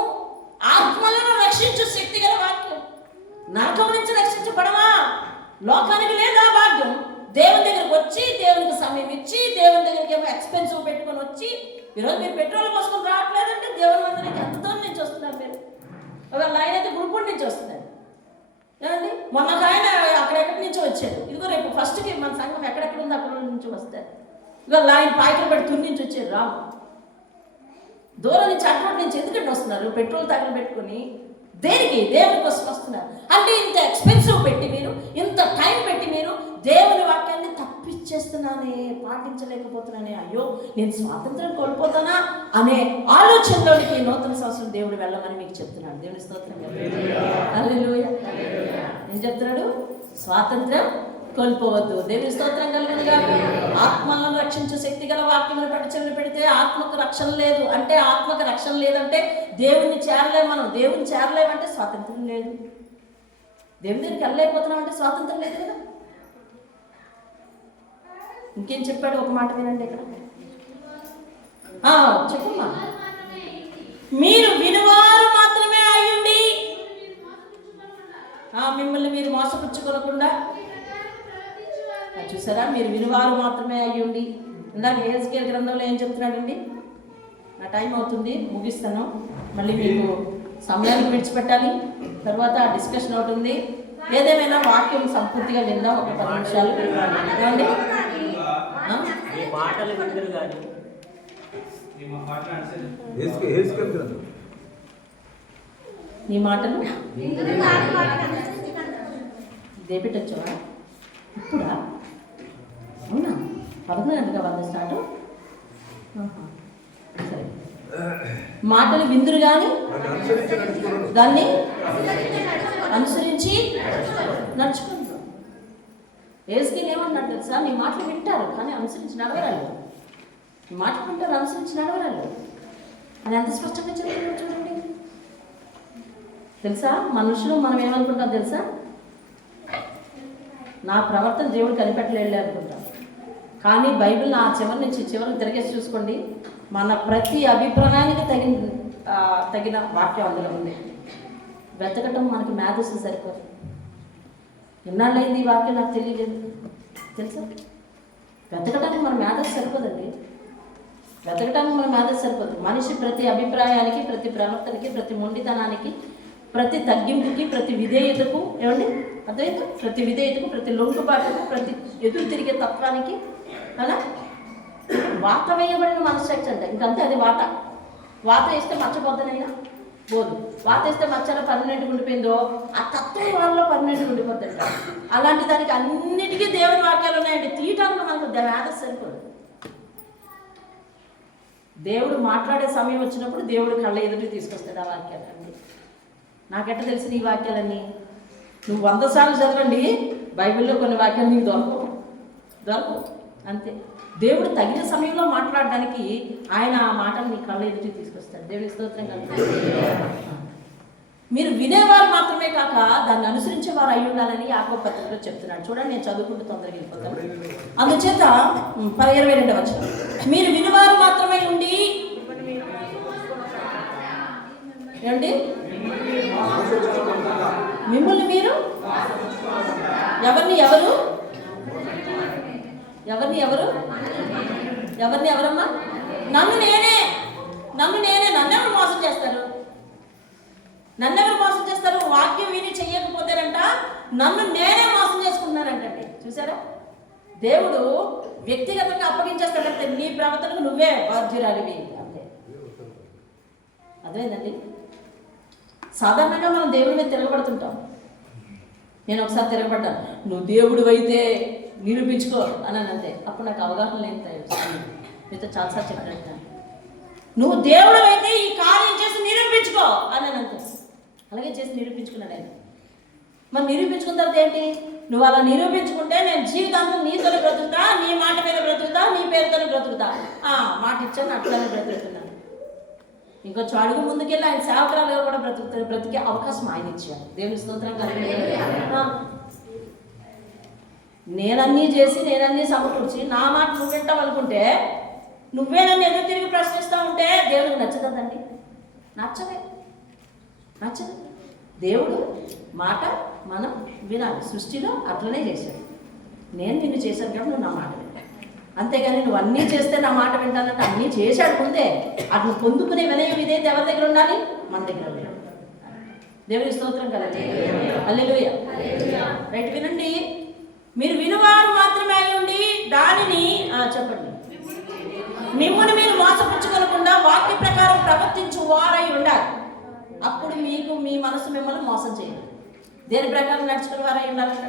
ఆత్మలను రక్షించు శక్తి గల వాక్యం. నరకం నుంచి రక్షించబడవా? లోకానికి లేదా భాగ్యం? దేవుని దగ్గరకు వచ్చి, దేవునికి సమయం ఇచ్చి, దేవుని దగ్గరికి ఏమో ఎక్స్పెన్సివ్ పెట్టుకొని వచ్చి, ఈరోజు మీరు పెట్రోల్ పోసుకొని రావట్లేదంటే దేవుని మందిరానికి ఎంత దూరం నుంచి వస్తున్నారు మీరు? ఒకవేళ ఆయన అయితే గురుపూడి నుంచి వస్తున్నారు ఏమండి. మొన్న ఆయన అక్కడెక్కడి నుంచో వచ్చారు. ఇదిగో రేపు ఫస్ట్కి మన సంఘం ఎక్కడెక్కడ ఉందో అక్కడ నుంచి వస్తారు. ఇవాళ ఆయన పాయకులు పెట్టి తుని నుంచి వచ్చారు. రాము దూరం నుంచి అక్కడ నుంచి ఎందుకంటే వస్తున్నారు? పెట్రోల్ తగలు పెట్టుకుని దేనికి? దేవుని కోసం వస్తున్నారు. అంటే ఇంత ఎక్స్పెన్సివ్ పెట్టి మీరు, ఇంత టైం పెట్టి మీరు దేవుని వాక్యాన్ని తప్పిచ్చేస్తున్నానే, పాటించలేకపోతున్నానే, అయ్యో నేను స్వాతంత్రం కోల్పోతానా అనే ఆలోచనలోనికి నూతన సంవత్సరం దేవుడు వెళ్ళమని మీకు చెప్తున్నాడు. దేవుని స్తోత్రం. హల్లెలూయా. ఏం చెప్తున్నాడు? స్వాతంత్రం కోల్పోవద్దు. దేవుని స్తోత్రం కలుగునుగా. ఆత్మలను రక్షించే శక్తి గల వాక్యమును పట్టి చెవిని పెడితే ఆత్మకు రక్షణ లేదు అంటే, ఆత్మకు రక్షణ లేదంటే దేవుణ్ణి చేరలేము మనం. దేవుని చేరలేమంటే స్వాతంత్రం లేదు. దేవుని దగ్గరికి వెళ్ళలేకపోతున్నాం అంటే స్వాతంత్రం లేదు కదా. ఇంకేం చెప్పాడు? ఒక మాట వినండి ఇక్కడ. చెప్పమ్మా. మీరు వినువారు మాత్రమే అయ్యుండి, మిమ్మల్ని మీరు మోసపుచ్చుకోకుండా. చూసారా? మీరు వినువారు మాత్రమే అయ్యుండి. ఇందాక హెజ్కేల్ గ్రంథంలో ఏం చెప్తున్నాడండి? నా టైం అవుతుంది, ముగిస్తాను. మళ్ళీ మీకు సమయానికి విడిచిపెట్టాలి. తర్వాత డిస్కషన్ ఒకటి ఉంది. ఏదేమైనా వాక్యం సంపూర్తిగా విందాం. ఒక 10 నిమిషాలు ఏమండి? నీ మాటలు దేపెట్టొచ్చావా? ఇప్పుడా? అవునా? 11 గంటగా వంద స్టార్ట్. సరే. మాటలు విందురు కానీ దాన్ని అనుసరించి నడుచుకుంటారు. ఏసుకేల్ ఏమన్నాడు తెలుసా? నీ మాటలు వింటారు కానీ అనుసరించి నడవరాలు. నీ మాటలు వింటారు, అనుసరించి నడవరాలు అని ఎంత స్పష్టంగా చెప్తున్నాడు చూడండి. తెలుసా? మనుషులు మనం ఏమనుకుంటాం తెలుసా? నా ప్రవర్తన దేవుడు కనిపెట్టలేడు అనుకుంటాం. కానీ బైబిల్ ఆ చివరి నుంచి చివరికి తిరిగేసి చూసుకోండి, మన ప్రతి అభిప్రాయానికి తగిన వాక్యం అందులో ఉంది. వెతకటం మనకి మేధస్సు సరిపోదు. ఎన్నాళ్ళైంది ఈ వాక్యం నాకు తెలియలేదు తెలుసా? వెతకటానికి మన మేధస్సు సరిపోదండి. వెతకటానికి మన మేధస్సు సరిపోదు. మనిషి ప్రతి అభిప్రాయానికి, ప్రతి ప్రవర్తనకి, ప్రతి మొండితనానికి, ప్రతి తగ్గింపుకి, ప్రతి విధేయతకు, ఏమండి అర్థమైంది? ప్రతి విధేయతకు, ప్రతి లొంగుబాటుకు, ప్రతి ఎదురు తిరిగే తత్వానికి అలా వాత వేయబడిన మనస్సాక్షి అంట. ఇంకంతే, అది వాత. వాత వేస్తే మర్చిపోద్దనైనా పోదు. వాత వేస్తే మచ్చలో పర్మనెంట్గా ఉండిపోయిందో ఆ తత్వం వాళ్ళలో పర్మనెంట్గా ఉండిపోద్దంట. అలాంటి దానికి అన్నిటికీ దేవుని వాక్యాలు ఉన్నాయండి. తీయటానికి మనకు మేధస్సు సరిపోదు. దేవుడు మాట్లాడే సమయం వచ్చినప్పుడు దేవుడు కళ్ళ ఎదురు తీసుకొస్తాడు ఆ వాక్యాలన్నీ. నాకెట్ట తెలిసిన ఈ వాక్యాలన్నీ? నువ్వు 100 సార్లు చదవండి, బైబిల్లో కొన్ని వాక్యాలు నీకు దొరకవు అంతే. దేవుడు తగిన సమయంలో మాట్లాడడానికి ఆయన ఆ మాటలు నీ కళ్ళ ఎదుటి తీసుకొస్తాడు. దేవుని స్తోత్రం కలుగుతుంది. మీరు వినేవారు మాత్రమే కాక దాన్ని అనుసరించే వారు అయి ఉండాలని యాకోబు పత్రికలో చెప్తున్నాడు. చూడండి, నేను చదువుకుంటూ తొందరగా వెళ్ళిపోతాను. అందుచేత 22వ వచనం, మీరు వినేవారు మాత్రమే ఉండి ఏమండి మిమ్మల్ని మీరు ఎవరిని ఎవరు ఎవరిని ఎవరు ఎవరిని ఎవరమ్మా? నన్ను నేనే నన్నెవరు మోసం చేస్తారు? నన్నెవరు మోసం చేస్తారు? వాక్యం విని చెయ్యకపోతేనంట నన్ను నేనే మోసం చేసుకుంటున్నానంటే. చూసారా, దేవుడు వ్యక్తిగతంగా అప్పగించేస్తాడంటే నీ ప్రవర్తనకు నువ్వే బాధ్యురాలివి అంతే. అదేనండి, సాధారణంగా మనం దేవుడి మీద తిరగబడుతుంటాం. నేను ఒకసారి తిరగబడ్డాను, నువ్వు దేవుడు అయితే నిరూపించుకో అని అంతే. అప్పుడు నాకు అవగాహన లేదు, మీతో చాలాసార్లు చెప్పినట్టు, నువ్వు దేవుడు అయితే ఈ కార్యం చేసి నిరూపించుకో అని అంతే. అలాగే చేసి నిరూపించుకున్నాడు ఆయన. మరి నిరూపించుకున్న తర్వాత ఏంటి? నువ్వు అలా నిరూపించుకుంటే నేను జీవితాంతం నీతోనే బ్రతుకుతా, నీ మాట మీద బ్రతుకుతా, నీ పేరుతోనే బ్రతుకుతా. మాట ఇచ్చాను, అట్లానే బ్రతుకుతున్నాను. ఇంకొంచెం అడుగు ముందుకెళ్ళి ఆయన సేవకురాలుగా కూడా బ్రతికే అవకాశం ఆయన ఇచ్చాడు. దేవుని స్తోత్రం కలుగుతుంది. నేనన్నీ చేసి నేనన్నీ సమకూర్చి నా మాట నువ్వు వింటావు అనుకుంటే, నువ్వే నన్ను ఎదురు తిరిగి ప్రశ్నిస్తూ ఉంటే దేవుడికి నచ్చదండి. నచ్చదు. దేవుడు మాట మనం వినాలి. సృష్టిలో అట్లనే చేశాడు. నేను నిన్ను చేశాను కాబట్టి నువ్వు నా మాట వింటా, అంతేగాని నువ్వు అన్నీ చేస్తే నా మాట వింటానంటే అన్నీ చేశాడు ముందే. అట్లా పొందుకునే వినయం ఇదైతే ఎవరి దగ్గర ఉండాలి? మన దగ్గర ఉండాలి. దేవుని స్తోత్రం కదండి. హల్లెలూయా. రైట్, వినండి. మీరు వినువారు మాత్రమే అయి ఉండి దానిని చెప్పండి, మిమ్మల్ని మీరు మోసపుచ్చుకోకుండా వాక్య ప్రకారం ప్రవర్తించు వారై ఉండాలి. అప్పుడు మీకు మీ మనసు మిమ్మల్ని మోసం చేయదు. దేని ప్రకారం నడుచుకునే వారై ఉండాలంటే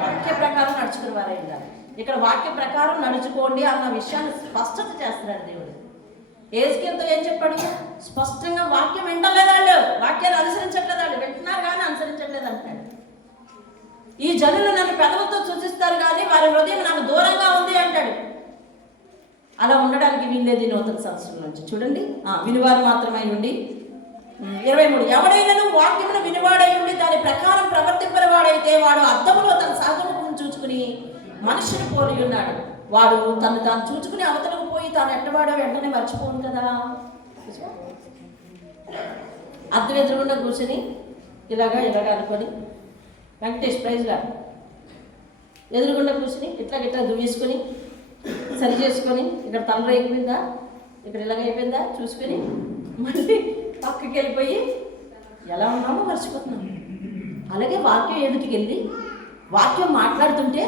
వాక్య ప్రకారం నడుచుకునే వారై ఉండాలి. ఇక్కడ వాక్య ప్రకారం నడుచుకోండి అన్న విషయాన్ని స్పష్టత చేస్తున్నాడు దేవుడు. ఏజ్కేల్తో ఏం చెప్పాడు? స్పష్టంగా వాక్యం వింటలేదు వాళ్ళు, వాక్యాన్ని అనుసరించట్లేదు వాళ్ళు, వింటున్నారు కానీ అనుసరించట్లేదు అంటాడు. ఈ జనులు నన్ను పెదవులతో సూచిస్తారు కానీ వారి హృదయం నాకు దూరంగా ఉంది అంటాడు. అలా ఉండడానికి వీల్లేదు నూతన సంవత్సరం నుంచి. చూడండి, వినివారు మాత్రమై ఉండి 23, ఎవడైనా వాక్యమును వినివాడై ఉండి దాని ప్రకారం ప్రవర్తింపనివాడైతే వాడు అద్దములో తన సహజమును చూచుకుని మనుషుని పోలి ఉన్నాడు. వాడు తాను చూచుకుని అవతలకు పోయి తాను ఎట్టవాడో వెంటనే మర్చిపోను కదా. అద్దం ఎదురుగుండా కూర్చొని ఇలాగా అనుకొని వెంకటేష్ ప్రైజ్గా ఎదురుగుండా కూర్చొని ఇట్లా దువ్వేసుకొని సరి చేసుకొని ఇక్కడ తల అయిపోయిందా, ఇక్కడ ఇలాగ అయిపోయిందా చూసుకొని మళ్ళీ పక్కకి వెళ్ళిపోయి ఎలా ఉన్నామో మర్చిపోతున్నాం. అలాగే వాక్యం ఎదుటికి వెళ్ళి వాక్యం మాట్లాడుతుంటే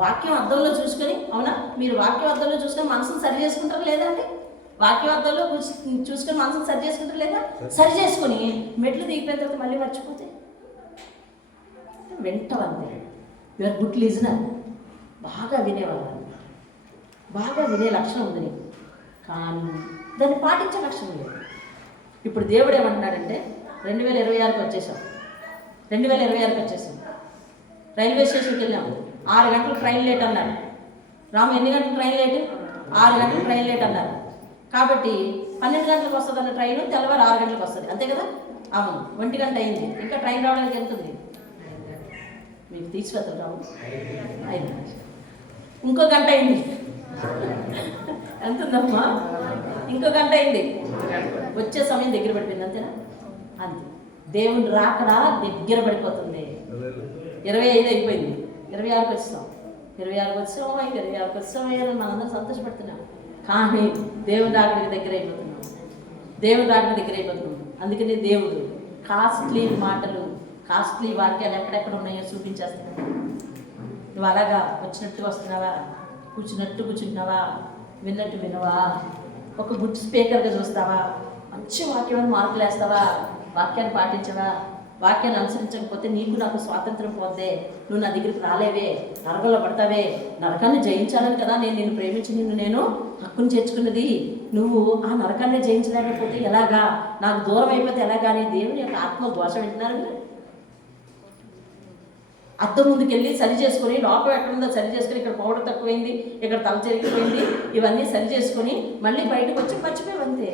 వాక్యం అద్దంలో చూసుకొని, అవునా మీరు వాక్యం అద్దంలో చూసుకొని మనసును సరి చేసుకుంటారు లేదండి? వాక్యం అద్దంలో చూసుకొని మనసును సరి చేసుకుంటారు లేదా? సరి చేసుకొని మెట్లు దిగిపోయిన తర్వాత మళ్ళీ మర్చిపోతే వింటవంతే. యువర్ గుడ్ లిజనర్, బాగా వినేవాళ్ళు, బాగా వినే లక్షణం ఉంది నీకు, కానీ దాన్ని పాటించే లక్షణం లేదు. ఇప్పుడు దేవుడు ఏమంటున్నాడంటే 2026కి వచ్చేసాం. 2026కి వచ్చేసాం. రైల్వే స్టేషన్కి వెళ్ళాము. 6 గంటలు ట్రైన్ లేట్ అన్నారు. రాము ఎన్ని గంటలు ట్రైన్ లేటు? 6 గంటలు ట్రైన్ లేట్ అన్నారు. కాబట్టి 12 గంటలకు వస్తుంది అన్న ట్రైన్ తెల్లవారు 6 గంటలకు వస్తుంది, అంతే కదా? అవును, 1 గంట అయింది. ఇంకా ట్రైన్ రావడానికి ఎంత ఉంది మీకు? తీసుకెళ్తారు రాము 5 నిమిషాలు. ఇంకో గంట అయింది. ఎంత ఉందమ్మా? ఇంకో గంట అయింది. వచ్చే సమయం దగ్గర పడిపోయింది, అంతేనా? అంతే. దేవుని రాకడా దగ్గర పడిపోతుంది. 25 అయిపోయింది, 26కి వచ్చాం. 26కి వచ్చాం అని మనందరం సంతోషపడుతున్నాం. కానీ దేవుని రాకడికి దగ్గర అయిపోతున్నాం. అందుకని దేవుడు కాస్ట్లీ మాటలు, కాస్ట్లీ వాక్యాలు ఎక్కడెక్కడ ఉన్నాయో చూపించేస్తున్నాడు. నువ్వు అలాగా వచ్చినట్టు వస్తున్నావా, కూర్చుంటున్నావా, విన్నట్టు వినవా, ఒక గుడ్ స్పీకర్గా చూస్తావా, మంచి వాక్యాన్ని మార్కులు వేస్తావా, వాక్యాన్ని పాటించవా, వాక్యాన్ని అనుసరించకపోతే నీకు నాకు స్వాతంత్రం పోతే నువ్వు నా దగ్గరికి రాలేవే, నరకంలో పడతావే. నరకాన్ని జయించాలని కదా నిన్ను ప్రేమించి నేను హక్కును చేర్చుకున్నది. నువ్వు ఆ నరకాన్ని జయించలేకపోతే ఎలాగా, నాకు దూరం అయిపోతే ఎలాగా అని దేవుని యొక్క ఆత్మ ఘోష వింటున్నారు. అద్దం ముందుకెళ్ళి సరి చేసుకొని, లోపం ఎక్కడ ఉందో సరి చేసుకొని, ఇక్కడ పౌడర్ తక్కువైంది, ఇక్కడ తల చెరిగిపోయింది, ఇవన్నీ సరి చేసుకొని మళ్ళీ బయటకు వచ్చి మర్చిపోయావు అంతే.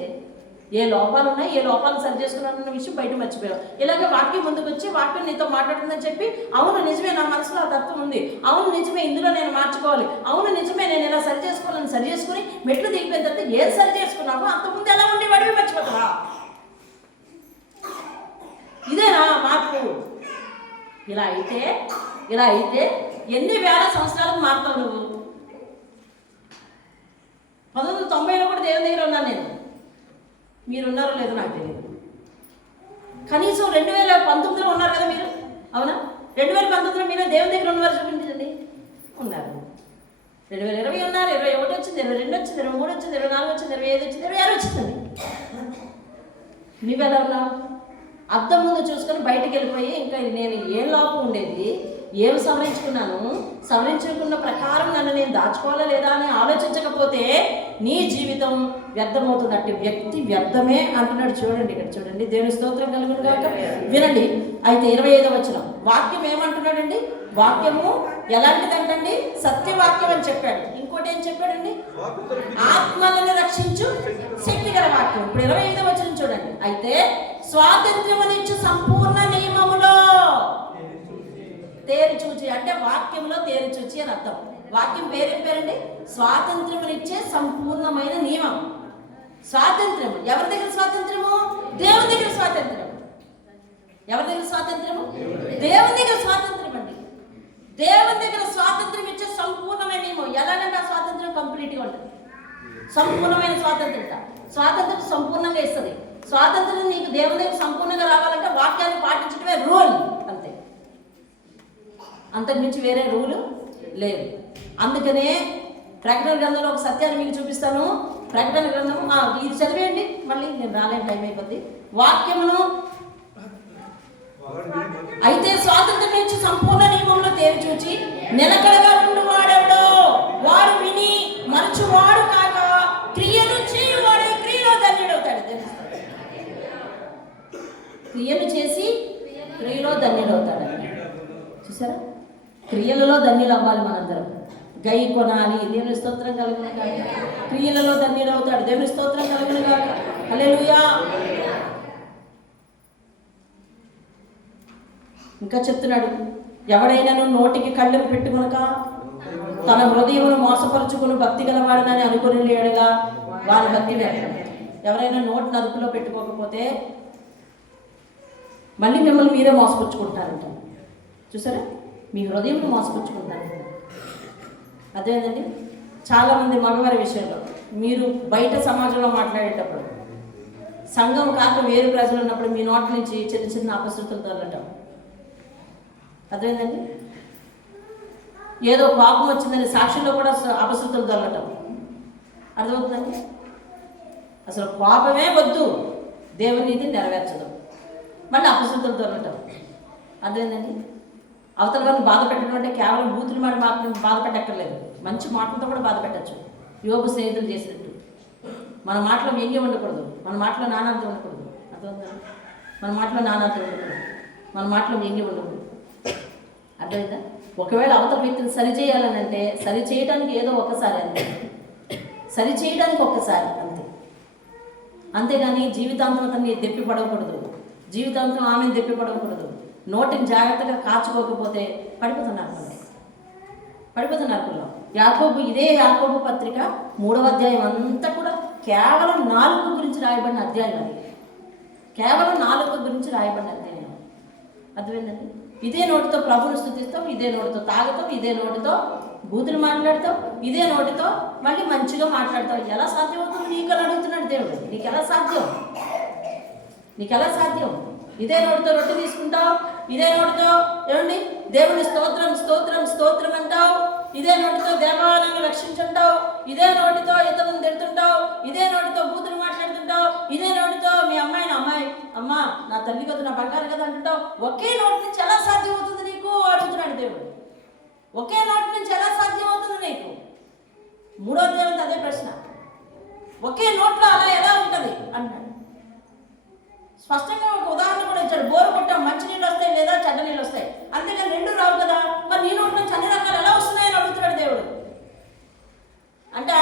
ఏ లోపాలు ఉన్నాయి, ఏ లోపాలు సరి చేసుకున్నానన్న విషయం బయట మర్చిపోయావు. ఇలాగే వాక్యం ముందుకు వచ్చి వాక్యం నీతో మాట్లాడుతుందని చెప్పి, అవును నిజమే, నా మనసులో ఆ తత్వం ఉంది, అవును నిజమే, ఇందులో నేను మార్చుకోవాలి, అవును నిజమే, నేను ఇలా సరి చేసుకోవాలని సరి చేసుకుని మెట్లు దిగిపోయిన తర్వాత ఏది సరి చేసుకున్నావో అంతకుముందు ఎలా ఉండి వాడివి మర్చిపోతావా? ఇదేనా మార్పు? ఇలా అయితే ఎన్ని వేల సంవత్సరాలకు మారుతావు నువ్వు? 1990లో కూడా దేవుని దగ్గర ఉన్నాను నేను. మీరు ఉన్నారో లేదో నాకు తెలియదు. కనీసం 2019లో ఉన్నారు కదా మీరు, అవునా? 2019లో మీరు దేవుని దగ్గర ఉన్నవారు చూపించండి. ఉన్నారు. 2020 ఉన్నారు, 21 వచ్చింది, 22 వచ్చింది, 23 వచ్చింది, 24 వచ్చింది, 25 వచ్చింది, 26 వచ్చిందండి. నువ్వెలా ఉన్నావు? అద్దం ముందు చూసుకొని బయటికి వెళ్ళిపోయి ఇంకా నేను ఏం లోపం ఉండేది, ఏం సవరించుకున్న ప్రకారం నన్ను నేను దాచుకోవాలా లేదా అని ఆలోచించకపోతే నీ జీవితం వ్యర్థమవుతుంది. అట్టి వ్యక్తి వ్యర్థమే అంటున్నాడు. చూడండి, ఇక్కడ చూడండి. దేవుని స్తోత్రం కలుగును గాక. వినండి. అయితే 25వ వచనం వాక్యం ఏమంటున్నాడండి? వాక్యము ఎలాంటిదంటండి? సత్యవాక్యం అని చెప్పాడు. ఇంకోటి ఏం చెప్పాడండి? ఆత్మలను రక్షించు శక్తిగల వాక్యం. ఇప్పుడు 25వ వచనం చూడండి. అయితే స్వాతంత్ర్యమునిచ్చు సంపూర్ణ నియమములో తేరి చూచి, అంటే వాక్యంలో తేరి చూచి అని అర్థం. వాక్యం పేరేం పేరండి? స్వాతంత్ర్యమునిచ్చే సంపూర్ణమైన నియమం. స్వాతంత్ర్యం ఎవరి దగ్గర? స్వాతంత్ర్యము దేవుని దగ్గర. స్వాతంత్ర్యం ఎవరి దగ్గర? స్వాతంత్ర్యము దేవుని దగ్గర. స్వాతంత్ర్యం అండి. దేవుని దగ్గర స్వాతంత్ర్యం ఇచ్చే సంపూర్ణమైన నియమం. ఎలాగంటే ఆ స్వాతంత్ర్యం కంప్లీట్గా ఉంటుంది. సంపూర్ణమైన స్వాతంత్ర్యం సంపూర్ణంగా ఇస్తుంది. స్వాతంత్ర్యం నీకు దేవుని దగ్గర సంపూర్ణంగా రావాలంటే వాక్యాన్ని పాటించడమే రూల్, అంతే. అంతకుమించి వేరే రూలు లేదు. అందుకనే ప్రకటన గ్రంథంలో ఒక సత్యాన్ని మీకు చూపిస్తాను. ప్రకటన గ్రంథము ఇది చదివేయండి, మళ్ళీ నేను రాలేని టైం అయిపోద్ది. వాక్యమును అయితే స్వాతంత్ర్యం ఇచ్చి సంపూర్ణ నియమంలో తేరి చూచి నిలకడగా ఉండు వాడెవడో వాడు విని మరచువాడు కాక క్రియలు చేయువాడు క్రియలో ధన్యుడవుతాడు. క్రియలు చేసి క్రియలో ధన్యుడవుతాడు. చూసారా? క్రియలలో ధన్యులు అవ్వాలి మనందరం. గై కొనాలి. దేవుని స్తోత్రం కలుగును గాక. క్రియలలో ధన్యుడు అవుతాడు. దేవుని స్తోత్రం కలుగును గాక. హల్లెలూయా. ఇంకా చెప్తున్నాడు, ఎవడైనాను నోటికి కళ్ళెం పెట్టుకొనక తన హృదయమును మోసపరుచుకుని భక్తి గలవాడనని అనుకుని లేడుగా వారి భక్తి వ్యర్థం. ఎవరైనా నోటిని అదుపులో పెట్టుకోకపోతే మళ్ళీ మిమ్మల్ని మీరే మోసపుచ్చుకుంటారంట. చూసారా? మీ హృదయంలో మోసపుచ్చుకుంటారు. అదేనండి. చాలామంది మగవారి విషయంలో మీరు బయట సమాజంలో మాట్లాడేటప్పుడు, సంఘం కాక వేరు ప్రజలు ఉన్నప్పుడు మీ నోటి నుంచి చిన్న చిన్న అపశృతులు తొలగటం. అదేంటండి. ఏదో కోపం వచ్చిందని సాక్షిలో కూడా అపశృతులు తొలగటం. అర్థమవుతుందండి. అసలు కోపమే వద్దు, దేవుని నీతి నెరవేర్చదు, మళ్ళీ అపశృతులు తొలగటం. అదేంటండి. అవతల వారిని బాధ పెట్టడం అంటే కేవలం బూతులు మాట మాత్రం బాధ పెట్టక్కర్లేదు, మంచి మాటలతో కూడా బాధ పెట్టచ్చు. యోగు స్నేహితులు చేసినట్టు మన మాటలో వ్యంగ్యం ఉండకూడదు, మన మాటలో నానార్థం ఉండకూడదు. అర్థమవుతుందా? మన మాటలో నానార్థం ఉండకూడదు, మన మాటలో వ్యంగ్యం ఉండకూడదు. అర్థమైందా? ఒకవేళ అవతల వ్యక్తిని సరిచేయాలని అంటే సరి చేయడానికి ఏదో ఒకసారి, అంతే. సరి చేయడానికి ఒక్కసారి, అంతే. అంతేగాని జీవితాంతం అతన్ని దెప్పిపడకూడదు, జీవితాంతం ఆమెను దెప్పిపడకూడదు. నోటిని జాగ్రత్తగా కాచుకోకపోతే పడిపోతున్నారు యాకోబు. ఇదే యాకోబు పత్రిక 3వ అధ్యాయం అంతా కూడా కేవలం 4 గురించి రాయబడిన అధ్యాయం. అది కేవలం 4 గురించి రాయబడిన అధ్యాయం. అర్థమైందండి. ఇదే నోటితో ప్రభువును స్తుతిస్తాం, ఇదే నోటితో తాగుతాం, ఇదే నోటితో బూతులు మాట్లాడతాం, ఇదే నోటితో మళ్ళీ మంచిగా మాట్లాడతాం. ఎలా సాధ్యమవుతుంది నీకు అని అడుగుతున్నాడు దేవుడు. నీకు ఎలా సాధ్యం? ఇదే నోటితో రొట్టె తీసుకుంటావు, ఇదే నోటితో ఏమండి దేవుని స్తోత్రం అంటావు, ఇదే నోటితో దేవాలయాన్ని రక్షించుంటావు, ఇదే నోటితో ఇతరులను తిడుతుంటావు, ఇదే నోటితో బూతులు మాట్లాడుతుంటావు, ఇదే నోటితో మీ అమ్మ నా తల్లి కదా, నా బంగారు కదా అంటుంటావు. ఒకే నోటి నుంచి ఎలా సాధ్యం అవుతుంది నీకు అడుగుతున్నాడు దేవుడు. ఒకే నోటి నుంచి ఎలా సాధ్యం అవుతుంది నీకు? 3వ అధ్యాయం అదే ప్రశ్న. ఒకే నోట్లో అలా ఎలా ఉంటుంది అంటాడు. స్పష్టంగా ఒక ఉదాహరణ కూడా ఇచ్చాడు. బోరు కొట్టాం, మంచి నీళ్ళు వస్తాయి లేదా చెడ్డ నీళ్ళు వస్తాయి, అంతేగాని 2 రావు కదా. మరి నీ నోటి నుంచి అన్ని రకాలు ఎలా వస్తున్నాయని అడుగుతున్నాడు దేవుడు. అంటే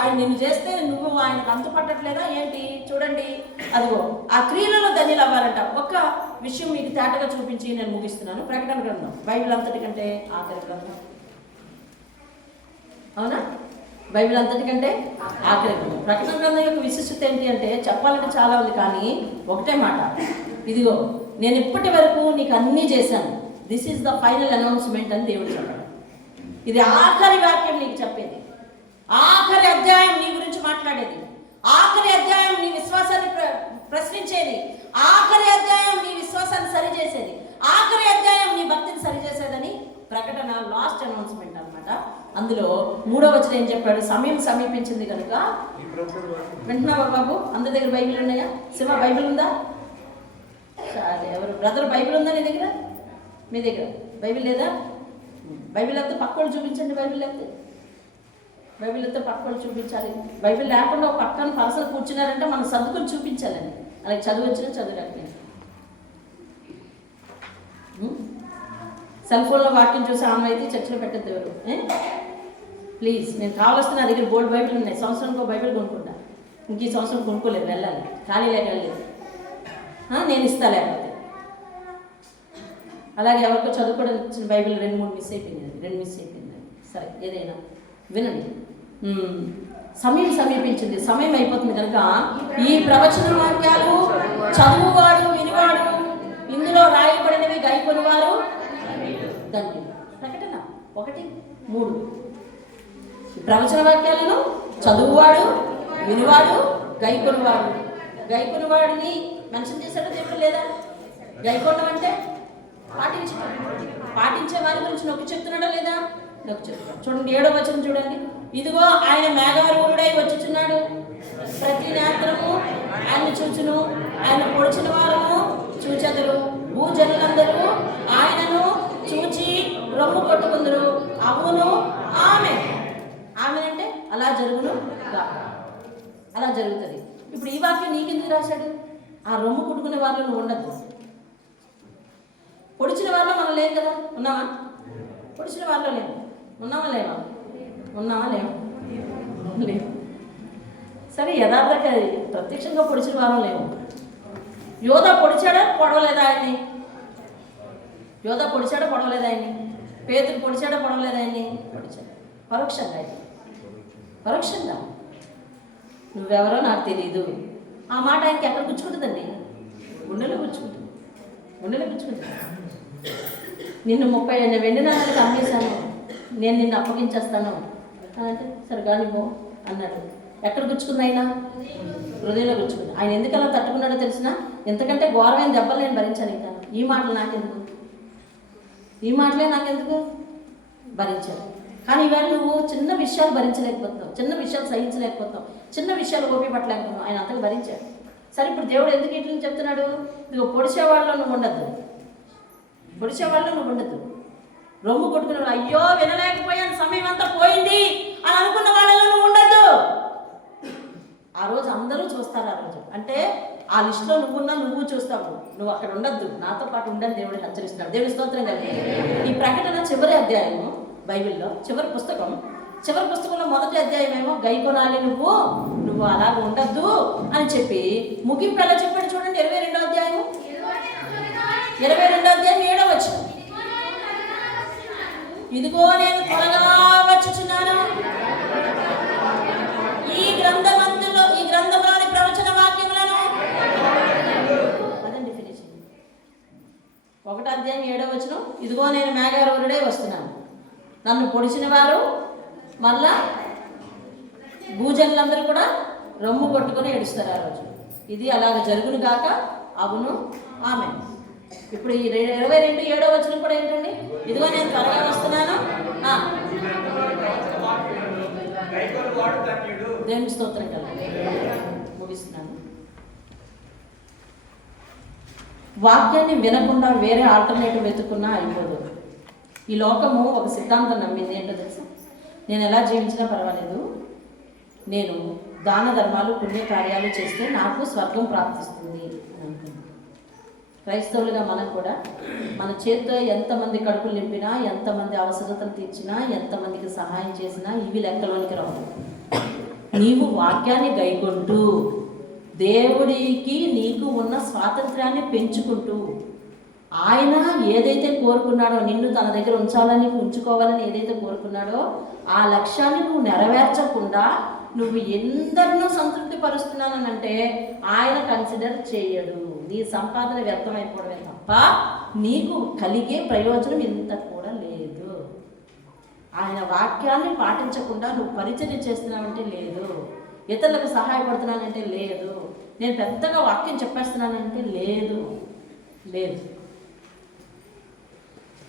ఆయన నిన్ను చేస్తే నువ్వు ఆయనకు అంతు పట్టట్లేదా ఏంటి? చూడండి, అదిగో ఆ క్రియలలో ధన్యులు అవ్వాలంట. ఒక్క విషయం మీకు తేటగా చూపించి నేను ముగిస్తున్నాను. ప్రకటన గ్రంథం బైబిల్ అంతటికంటే ఆఖరి గ్రంథం, అవునా? బైబిల్ అంతటికంటే ఆఖరి గ్రంథం. ప్రకటన గ్రంథం యొక్క విశిష్టత ఏంటి అంటే చెప్పాలంటే చాలా ఉంది, కానీ ఒకటే మాట, ఇదిగో నేను ఇప్పటి వరకు నీకు అన్నీ చేశాను, this is the final announcement అని దేవుడు చెప్పాడు. ఇది ఆఖరి వాక్యం నీకు చెప్పేది, ఆఖరి అధ్యాయం నీ గురించి మాట్లాడేది, ఆఖరి అధ్యాయం నీ విశ్వాసాన్ని ప్రశ్నించేది, ఆఖరి అధ్యాయం నీ విశ్వాసాన్ని సరిచేసేది, ఆఖరి అధ్యాయం నీ భక్తిని సరిచేసేదని ప్రకటన లాస్ట్ అనౌన్స్మెంట్ అనమాట. అందులో 3వ వచనం ఏం చెప్పాడు? సమయం సమీపించింది కనుక. వింటున్నావా బాబు? అందరి దగ్గర బైబిల్ ఉన్నాయా? శివ బైబిల్ ఉందా? ఎవరు బ్రదర్ బైబిల్ ఉందా నీ దగ్గర? మీ దగ్గర బైబిల్ లేదా? బైబిల్ అయితే పక్కోళ్ళు చూపించండి. బైబిల్ అయితే పక్కోళ్ళు చూపించాలి. బైబిల్ లేకుండా ఒక పక్కన పర్సన్ కూర్చున్నారంటే మనం సర్దుకొని చూపించాలండి. అలాగే చదువు వచ్చినా చదువులేకపోయినా. సెల్ ఫోన్లో వాక్యం చూసి ఆమె అయితే చర్చలో పెట్టద్దు ఎవరు. ప్లీజ్, నేను కావాల్సిన నా దగ్గర బోర్డు బైబిల్ ఉన్నాయి. సంవత్సరానికి బైబిల్ కొనుక్కుంటా. ఇంక ఈ సంవత్సరం కొనుక్కోలేదు, వెళ్ళాలి, ఖాళీ లేక వెళ్ళలేదు. నేను ఇస్తా లేకపోతే. అలాగే ఎవరికో చదువుకోవడం ఇచ్చిన బైబిల్ 2-3 మిస్ అయిపోయింది. సరే, ఏదైనా వినండి. సమయం సమీపించింది, సమయం అయిపోతుంది కనుక ఈ ప్రవచన వాక్యాలు చదువువాడు, వినివాడు, ఇందులో రాయబడినవి గైకొనివారు ధన్యులు. ప్రకటన 1:3. ప్రవచన వాక్యాలను చదువువాడు, వినివాడు, గైకొనివాడు. గైకొనివాడిని మెన్షన్ చేశాడో దేవుడు లేదా? గైకొనడం అంటే పాటించే వారి గురించి నొక్కి చెప్తున్నాడా లేదా? నొక్కి చెప్తున్నాడు. చూడండి 7వ వచనం చూడండి. ఇదిగో ఆయన మేఘారూఢుడై వచ్చుచున్నాడు, ప్రతి నేత్రము ఆయన్ని చూచును, ఆయన పొడిచిన వారము చూచెదరు, భూజనులందరూ ఆయనను చూచి రొమ్ము కొట్టుకుందరు. అవును, ఆమె అంటే అలా జరుగును, అలా జరుగుతుంది. ఇప్పుడు ఈ వాక్యం నీకెందుకు రాశాడు? ఆ రొమ్ము కొట్టుకునే వారిలో నువ్వు ఉండద్దు. పొడిచిన వారిలో మనం లేం కదా? ఉన్నావా? పొడిచిన వారిలో లేవు. ఉన్నావా లేవా? లేవు. సరే, యథార్థంగా ప్రత్యక్షంగా పొడిచిన వారం లేవు. యోధ పొడిచాడా పొడవలేదా ఆయన్ని? పేతురు పొడిచాడా పొడవలేదా ఆయన్ని? పొడిచాడు. పరోక్షంగా నువ్వెవరో నాకు తెలీదు. ఆ మాట ఆయనకి ఎక్కడ గుచ్చుకుంటుందండి? గుండెలో గుచ్చుకుంటుంది. నిన్ను 30 వెండి నాణాలకు అమ్మేశాను, నేను నిన్ను అప్పగించేస్తాను అంటే సరే కానివ్వు అన్నాడు. ఎక్కడ గుచ్చుకుంది? ఆయన హృదయంలో గుచ్చుకుంది. ఆయన ఎందుకు అలా తట్టుకున్నాడో తెలిసిన? ఎంతకంటే ఘోరమైన దెబ్బలు నేను భరించాను. ఇంకా ఈ మాటలే నాకెందుకు భరించాను. కానీ ఇవాళ నువ్వు చిన్న విషయాలు భరించలేకపోతావు, చిన్న విషయాలు సహించలేకపోతావు, చిన్న విషయాలు ఓపిక పట్టలేకపోతావు. ఆయన అంతగా భరించాడు. సరే, ఇప్పుడు దేవుడు ఎందుకు ఇట్లా చెప్తున్నాడు? నువ్వు పొడిచేవాళ్ళలో నువ్వు ఉండద్దు. రొమ్ము కొట్టుకున్నాడు, అయ్యో వినలేకపోయాను, సమయం అంతా పోయింది అని అనుకున్న వాళ్ళలో నువ్వు ఉండద్దు. ఆ రోజు అందరూ చూస్తారు. ఆ రోజు అంటే ఆ లిస్టులో నువ్వు చూస్తావు. నువ్వు అక్కడ ఉండద్దు, నాతో పాటు ఉండని దేవుడు హెచ్చరిస్తున్నాడు. దేవుడి స్తోత్రం కలిగి ఈ ప్రకటన చివరి అధ్యాయము బైబిల్లో, చివరి పుస్తకంలో మొదటి అధ్యాయం ఏమో గైకొనాలి, నువ్వు అలాగ ఉండద్దు అని చెప్పి ముగింపు ఎలా చెప్పాడు చూడండి. 22వ అధ్యాయం 7వ వచనం. ఇదిగో నేను త్వరగా వచ్చుచున్నాను, ఈ గ్రంథంలోని ప్రవచన వాక్యములను. అదండి ఫినిషింగ్. 1వ అధ్యాయం 7వ వచనం. ఇదిగో నేను మేఘారూఢుడై వస్తున్నాను, నన్ను పొడిచిన వారు మళ్ళా భూజనులందరూ కూడా రొమ్ము కొట్టుకొని ఏడుస్తారు ఆ రోజు. ఇది అలాగ జరుగును గాక. అవును, ఆమె. ఇప్పుడు ఈ 22వ వచనం కూడా ఏంటండి? ఇదిగో నేను త్వరగా వస్తున్నాను. దేవుని స్తోత్రం కదా. ముగిస్తున్నాను. వాక్యాన్ని వినకుండా వేరే ఆల్టర్నేటివ్ వెతుక్కున్నా అయిపోదు. ఈ లోకము ఒక సిద్ధాంతం నమ్మింది. ఏంటో తెలుసా? నేను ఎలా జీవించినా పర్వాలేదు, నేను దాన ధర్మాలు పుణ్యకార్యాలు చేస్తే నాకు స్వర్గం ప్రాప్తిస్తుంది అనుకుంది. క్రైస్తవులుగా మనం కూడా మన చేతితో ఎంతమంది కడుపులు నింపినా, ఎంతమంది అవసరతలు తీర్చినా, ఎంతమందికి సహాయం చేసినా ఇవి లెక్కలోనికి రావు. నీవు వాక్యాన్ని గైకొంటూ దేవుడికి నీకు ఉన్న స్వాతంత్ర్యాన్ని పెంచుకుంటూ, ఆయన ఏదైతే కోరుకున్నాడో, నిన్ను తన దగ్గర ఉంచుకోవాలని ఏదైతే కోరుకున్నాడో ఆ లక్ష్యాన్ని నువ్వు నెరవేర్చకుండా నువ్వు ఎందరినో సంతృప్తి పరుస్తున్నానంటే ఆయన కన్సిడర్ చేయడు. నీ సంపాదన వ్యర్థమైపోవడమే తప్ప నీకు కలిగే ప్రయోజనం ఇంత కూడా లేదు. ఆయన వాక్యాన్ని పాటించకుండా నువ్వు పరిచర్య చేస్తున్నావంటే లేదు, ఇతరులకు సహాయపడుతున్నానంటే లేదు, నేను పెద్దగా వాక్యం చెప్పేస్తున్నానంటే లేదు.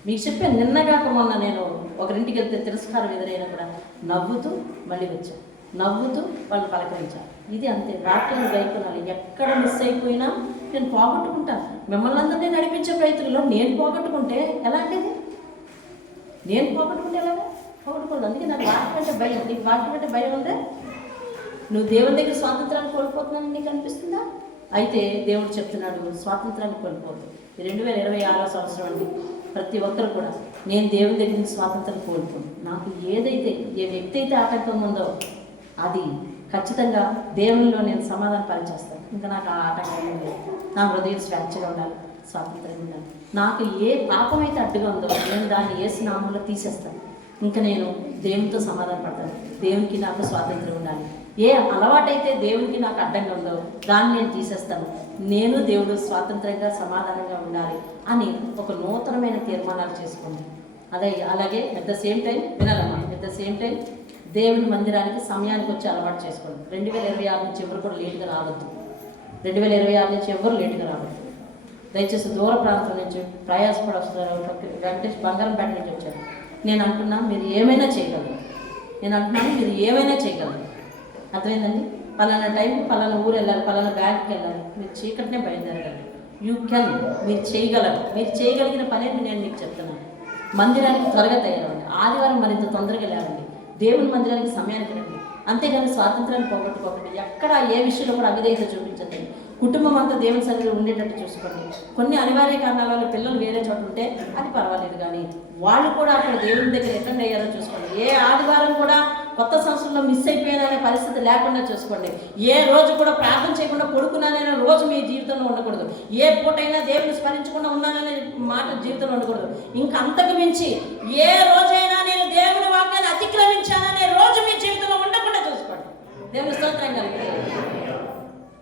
మీకు చెప్పాను, నిన్నగాక మొన్న నేను ఒకరింటికి వెళ్తే తిరస్కారం ఎదురైనా కూడా నవ్వుతూ మళ్ళీ వచ్చాను, నవ్వుతూ వాళ్ళు పలకరించారు. ఇది అంతే, వాక్యాన్ని గైకొనాలి. ఎక్కడ మిస్ అయిపోయినా నేను పోగొట్టుకుంటాను. మిమ్మల్ని అందరినీ నడిపించే ప్రయత్నంలో నేను పోగొట్టుకుంటే ఎలాంటిది? నేను పోగొట్టుకుంటే ఎలాగా? పోగొట్టుకోలేదు. అందుకే నాకు వాక్యం అంటే భయం. నీకు వాక్యం అంటే భయం ఉందే? నువ్వు దేవుని దగ్గర స్వాతంత్రాన్ని కోల్పోతున్నానని నీకు అనిపిస్తుందా? అయితే దేవుడు చెప్తున్నాడు, స్వాతంత్రాన్ని కోల్పోదు. 2026 సంవత్సరం అండి. ప్రతి ఒక్కరు కూడా నేను దేవుని దగ్గర నుంచి స్వాతంత్రం కోల్పోను. నాకు ఏ వ్యక్తి అయితే ఆటంకం ఉందో అది ఖచ్చితంగా దేవునిలో నేను సమాధానం పరిచేస్తాను. ఇంకా నాకు ఆ ఆటంకం లేదు. నా హృదయం స్వేచ్ఛగా ఉండాలి, స్వాతంత్రంగా ఉండాలి. నాకు ఏ పాపం అయితే అడ్డుగా ఉందో నేను దాన్ని యేసు నామములో తీసేస్తాను. ఇంకా నేను దేవునితో సమాధాన పడతాను. దేవునికి నాకు స్వాతంత్రం ఉండాలి. ఏ అలవాటైతే దేవునికి నాకు అడ్డంగా ఉందో దాన్ని నేను తీసేస్తాను. నేను దేవుడు స్వాతంత్రంగా సమాధానంగా ఉండాలి అని ఒక నూతనమైన తీర్మానాలు చేసుకోండి. అలాగే అట్ ద సేమ్ టైం వినాలమ్మా, అట్ ద సేమ్ టైం దేవుని మందిరానికి సమయానికి వచ్చి అలవాటు చేసుకోండి. 2026 నుంచి ఎవరు కూడా లేటుగా రావద్దు. 2026 నుంచి ఎవరు లేటుగా రావద్దు. దయచేసి దూర ప్రాంతం నుంచి ప్రయాసపడి వస్తున్నారు. వెంకటేష్ బంగారంపేట నుంచి వచ్చారు. నేను అంటున్నాను మీరు ఏమైనా చేయగలరు. అర్థమైందండి? పలానా టైంకి పలానా ఊరు వెళ్ళాలి, పలానా బ్యాంక్కి వెళ్ళాలి, మీరు చీకటినే బయలుదేరగలరు. మీరు చేయగలిగిన పనేమి నేను మీకు చెప్తున్నాను. మందిరానికి త్వరగా తయారవ్వండి. ఆదివారం మరింత తొందరగా లేవండి. దేవుని మందిరానికి సమయానికి రండి. అంతేగాని స్వాతంత్రాన్ని పోగొట్టుకోకండి. ఎక్కడ ఏ విషయంలో కూడా అవిధేయత చూపించండి. కుటుంబం అంతా దేవుని సన్నిధిలో ఉండేటట్టు చూసుకోండి. కొన్ని అనివార్య కారణాల వల్ల పిల్లలు వేరే చోట ఉంటే అది పర్వాలేదు, కానీ వాళ్ళు కూడా అక్కడ దేవుని దగ్గర అటెండ్ అయ్యారో చూసుకోండి. ఏ ఆదివారం కూడా కొత్త సంవత్సరంలో మిస్ అయిపోయిననే పరిస్థితి లేకుండా చూసుకోండి. ఏ రోజు కూడా ప్రార్థన చేయకుండా పడుకున్నాననే రోజు మీ జీవితంలో ఉండకూడదు. ఏ పూటైనా దేవుని స్మరించకుండా ఉన్నాననే మాట జీవితంలో ఉండకూడదు. ఇంకా అంతకు మించి ఏ రోజైనా నేను దేవుని వాక్యాన్ని అతిక్రమించాననే రోజు మీ జీవితంలో ఉండకుండా చూసుకోండి. దేవుని స్తోత్రం కలిగి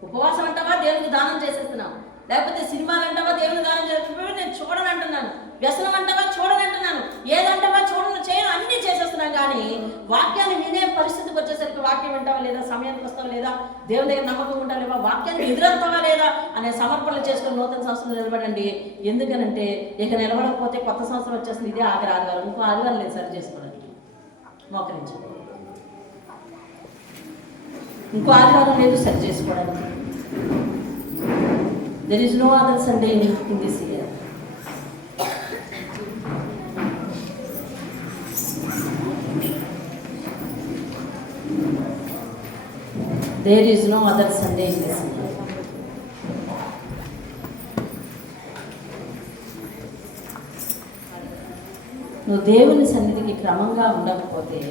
ఉపవాసం అంటావా దేవునికి దానం చేసేస్తున్నావు, లేకపోతే సినిమాలు అంటావా దేవుని దానం చేస్తున్నావు, నేను చూడని అంటున్నాను, వ్యసనం అంటావా చూడని అంటున్నాను, ఏదంటావా చూడని చేయను అన్నీ చేసేస్తున్నాను. కానీ వాక్యాన్ని వినే పరిస్థితికి వచ్చేసరికి వాక్యం వింటావా లేదా, సమయానికి వస్తావా లేదా, దేవుని దగ్గర నమ్మకం ఉంటావా లేదా, వాక్యాన్ని ఎదురవుతావా లేదా అనే సమర్పణలు చేసుకుని నూతన సంవత్సరం నిలబడండి. ఎందుకనంటే ఇక నిలబడకపోతే కొత్త సంవత్సరం వచ్చేస్తుంది. ఇదే ఆఖరి ఆదివారం, ఇంకో ఆదివారం లేదు సరి చేసుకోవడానికి. మోకరించండి. ఇంకో ఆదివారం లేదు సరి చేసుకోవడానికి. There is no other Sunday in this year. There is no other Sunday in this year. నువ్వు దేవుని సన్నిధికి క్రమంగా ఉండకపోతే,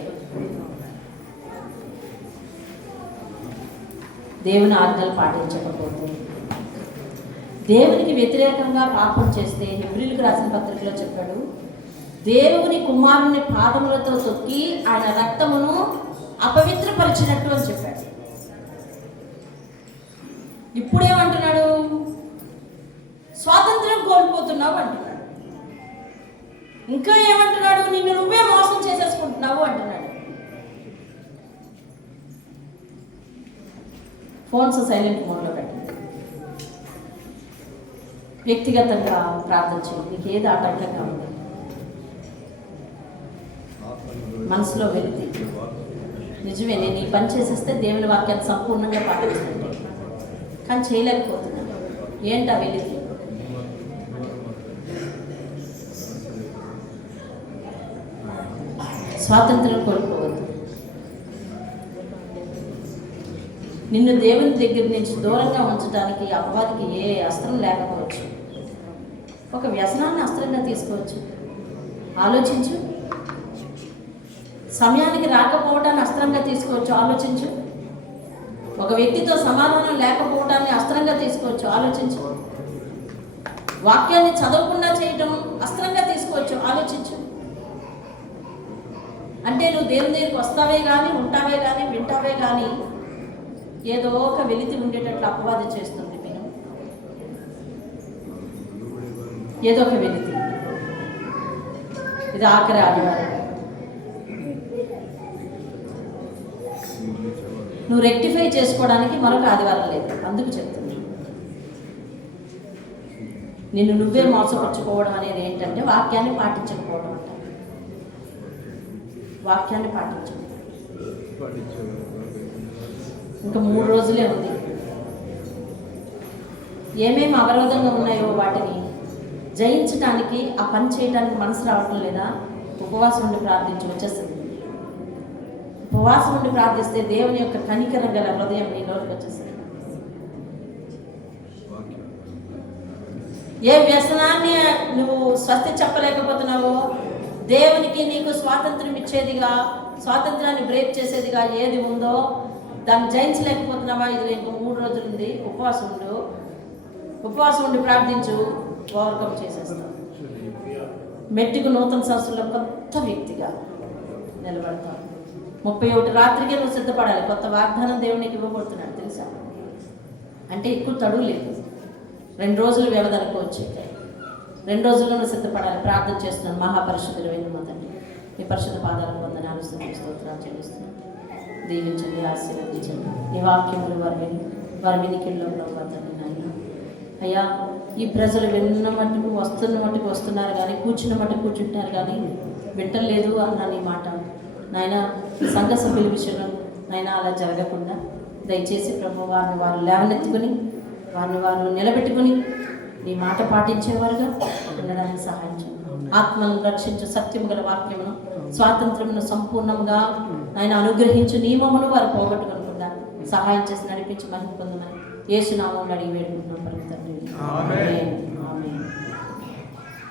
దేవుని ఆజ్ఞలు పాటించకపోతే, దేవునికి వ్యతిరేకంగా పాపం చేస్తే, హెబ్రీయులకు రాసిన పత్రికలో చెప్పాడు, దేవుని కుమారుని పాదములతో తొక్కి ఆయన రక్తమును అపవిత్రపరిచినట్టు అని చెప్పాడు. ఇప్పుడేమంటున్నాడు? స్వాతంత్రం కోల్పోతున్నావు అంటున్నాడు. ఇంకా ఏమంటున్నాడు? నిన్ను నువ్వే మోసం చేసేసుకుంటున్నావు అంటున్నాడు. ఫోన్స్ సైలెంట్ మోడ్లో పెట్టండి. వ్యక్తిగతంగా ప్రార్థన చేయండి. నీకు ఏది ఆటంకంగా ఉంది, మనసులో వెళితే నిజమే నేను ఈ పని చేసేస్తే దేవుని వాక్యాన్ని సంపూర్ణంగా పాటిస్తుంటే, కానీ చేయలేకపోతున్నాను. ఏంటా వెళితే? స్వాతంత్రం కోల్పోవద్దు. నిన్ను దేవుని దగ్గర నుంచి దూరంగా ఉంచడానికి అపవాదికి ఏ అస్త్రం లేకపోవచ్చు. ఒక వ్యసనాన్ని అస్త్రంగా తీసుకోవచ్చు. ఆలోచించు. సమయానికి రాకపోవటాన్ని అస్త్రంగా తీసుకోవచ్చు. ఆలోచించు. ఒక వ్యక్తితో సమాధానం లేకపోవటాన్ని అస్త్రంగా తీసుకోవచ్చు. ఆలోచించు. వాక్యాన్ని చదవకుండా చేయటం అస్త్రంగా తీసుకోవచ్చు. ఆలోచించు. అంటే నువ్వు దేవుని దగ్గరికి వస్తావే కానీ, ఉంటావే కానీ, వింటావే కానీ ఏదో ఒక వెలితి ఉండేటట్లు అపవాది చేస్తుంది. మీరు ఏదో ఒక వెలితి. ఇది ఆఖరి ఆదివారం. నువ్వు రెక్టిఫై చేసుకోవడానికి మరొక ఆదివారం లేదు. అందుకు చెప్తున్నా, నిన్ను నువ్వే మోసపరుచుకోవడం అనేది ఏంటంటే వాక్యాన్ని పాటించకపోవడం అంట. వాక్యాన్ని పాటించడం. ఇంకా 3 రోజులే ఉంది. ఏమేమి అవరోధంగా ఉన్నాయో వాటిని జయించడానికి, ఆ పని చేయడానికి మనసు రావటం లేదా? ఉపవాసం ఉండి ప్రార్థించి వచ్చేస్తుంది. ఉపవాసం ఉండి ప్రార్థిస్తే దేవుని యొక్క కనికరం గల హృదయం నీలోకి వచ్చేస్తుంది. ఏ వ్యసనాన్ని నువ్వు స్వస్తి చెప్పలేకపోతున్నావో, దేవునికి నీకు స్వాతంత్రం ఇచ్చేదిగా, స్వాతంత్రాన్ని బ్రేక్ చేసేదిగా ఏది ఉందో దాన్ని జయించలేకపోతున్నావా? ఇది ఇంకో 3 రోజులు ఉంది. ఉపవాసం ఉండి ప్రార్థించు, ఓవర్కమ్ చేసేస్తావు. మెట్టుకు నూతన సంవత్సరంలో కొత్త వ్యక్తిగా నిలబడతావు. 31 రాత్రికే నువ్వు సిద్ధపడాలి. కొత్త వాగ్దానం దేవునికి ఇవ్వబడుతున్నాడు తెలుసా? అంటే ఎక్కువ తడువు లేదు. 2 రోజులు వ్యవధి అనుకోవచ్చు. 2 రోజుల్లో నువ్వు సిద్ధపడాలి. ప్రార్థన చేస్తున్నాను. మహాపరిశుద్ధుడు వెన్ను తండ్రి, నీ పరిశుద్ధ పాదాలకు వందనాలు స్తోత్రాలు చెల్లిస్తున్నాను. దీవించండి, ఆశీర్వదించండి. నీ వాక్యములు వారి వినికిల్లో తండ్రి నాయన. అయ్యా, ఈ ప్రజలు విన్న మట్టుకు వస్తున్నారు కానీ, కూర్చున్న మట్టుకు కూర్చుంటారు కానీ వింటలేదు అన్న నీ మాట నాయన. సంఘ సభ్యుల విషయంలో నాయన అలా జరగకుండా దయచేసి ప్రభు వారు లేవనెత్తుకుని వారిని నిలబెట్టుకుని నీ మాట పాటించేవారుగా ఉండడానికి సహాయం చేయండి. ఆత్మలను రక్షించు సత్యము గల వాక్యమును, స్వాతంత్రమును సంపూర్ణంగా ఆయన అనుగ్రహించు నియమమును వారు పోగొట్టుకోకుండా సహాయం చేసి నడిపించి మహిమ పొందమని యేసు నామములో అడిగి వేడుకుంటున్నాం తండ్రి. ఆమేన్.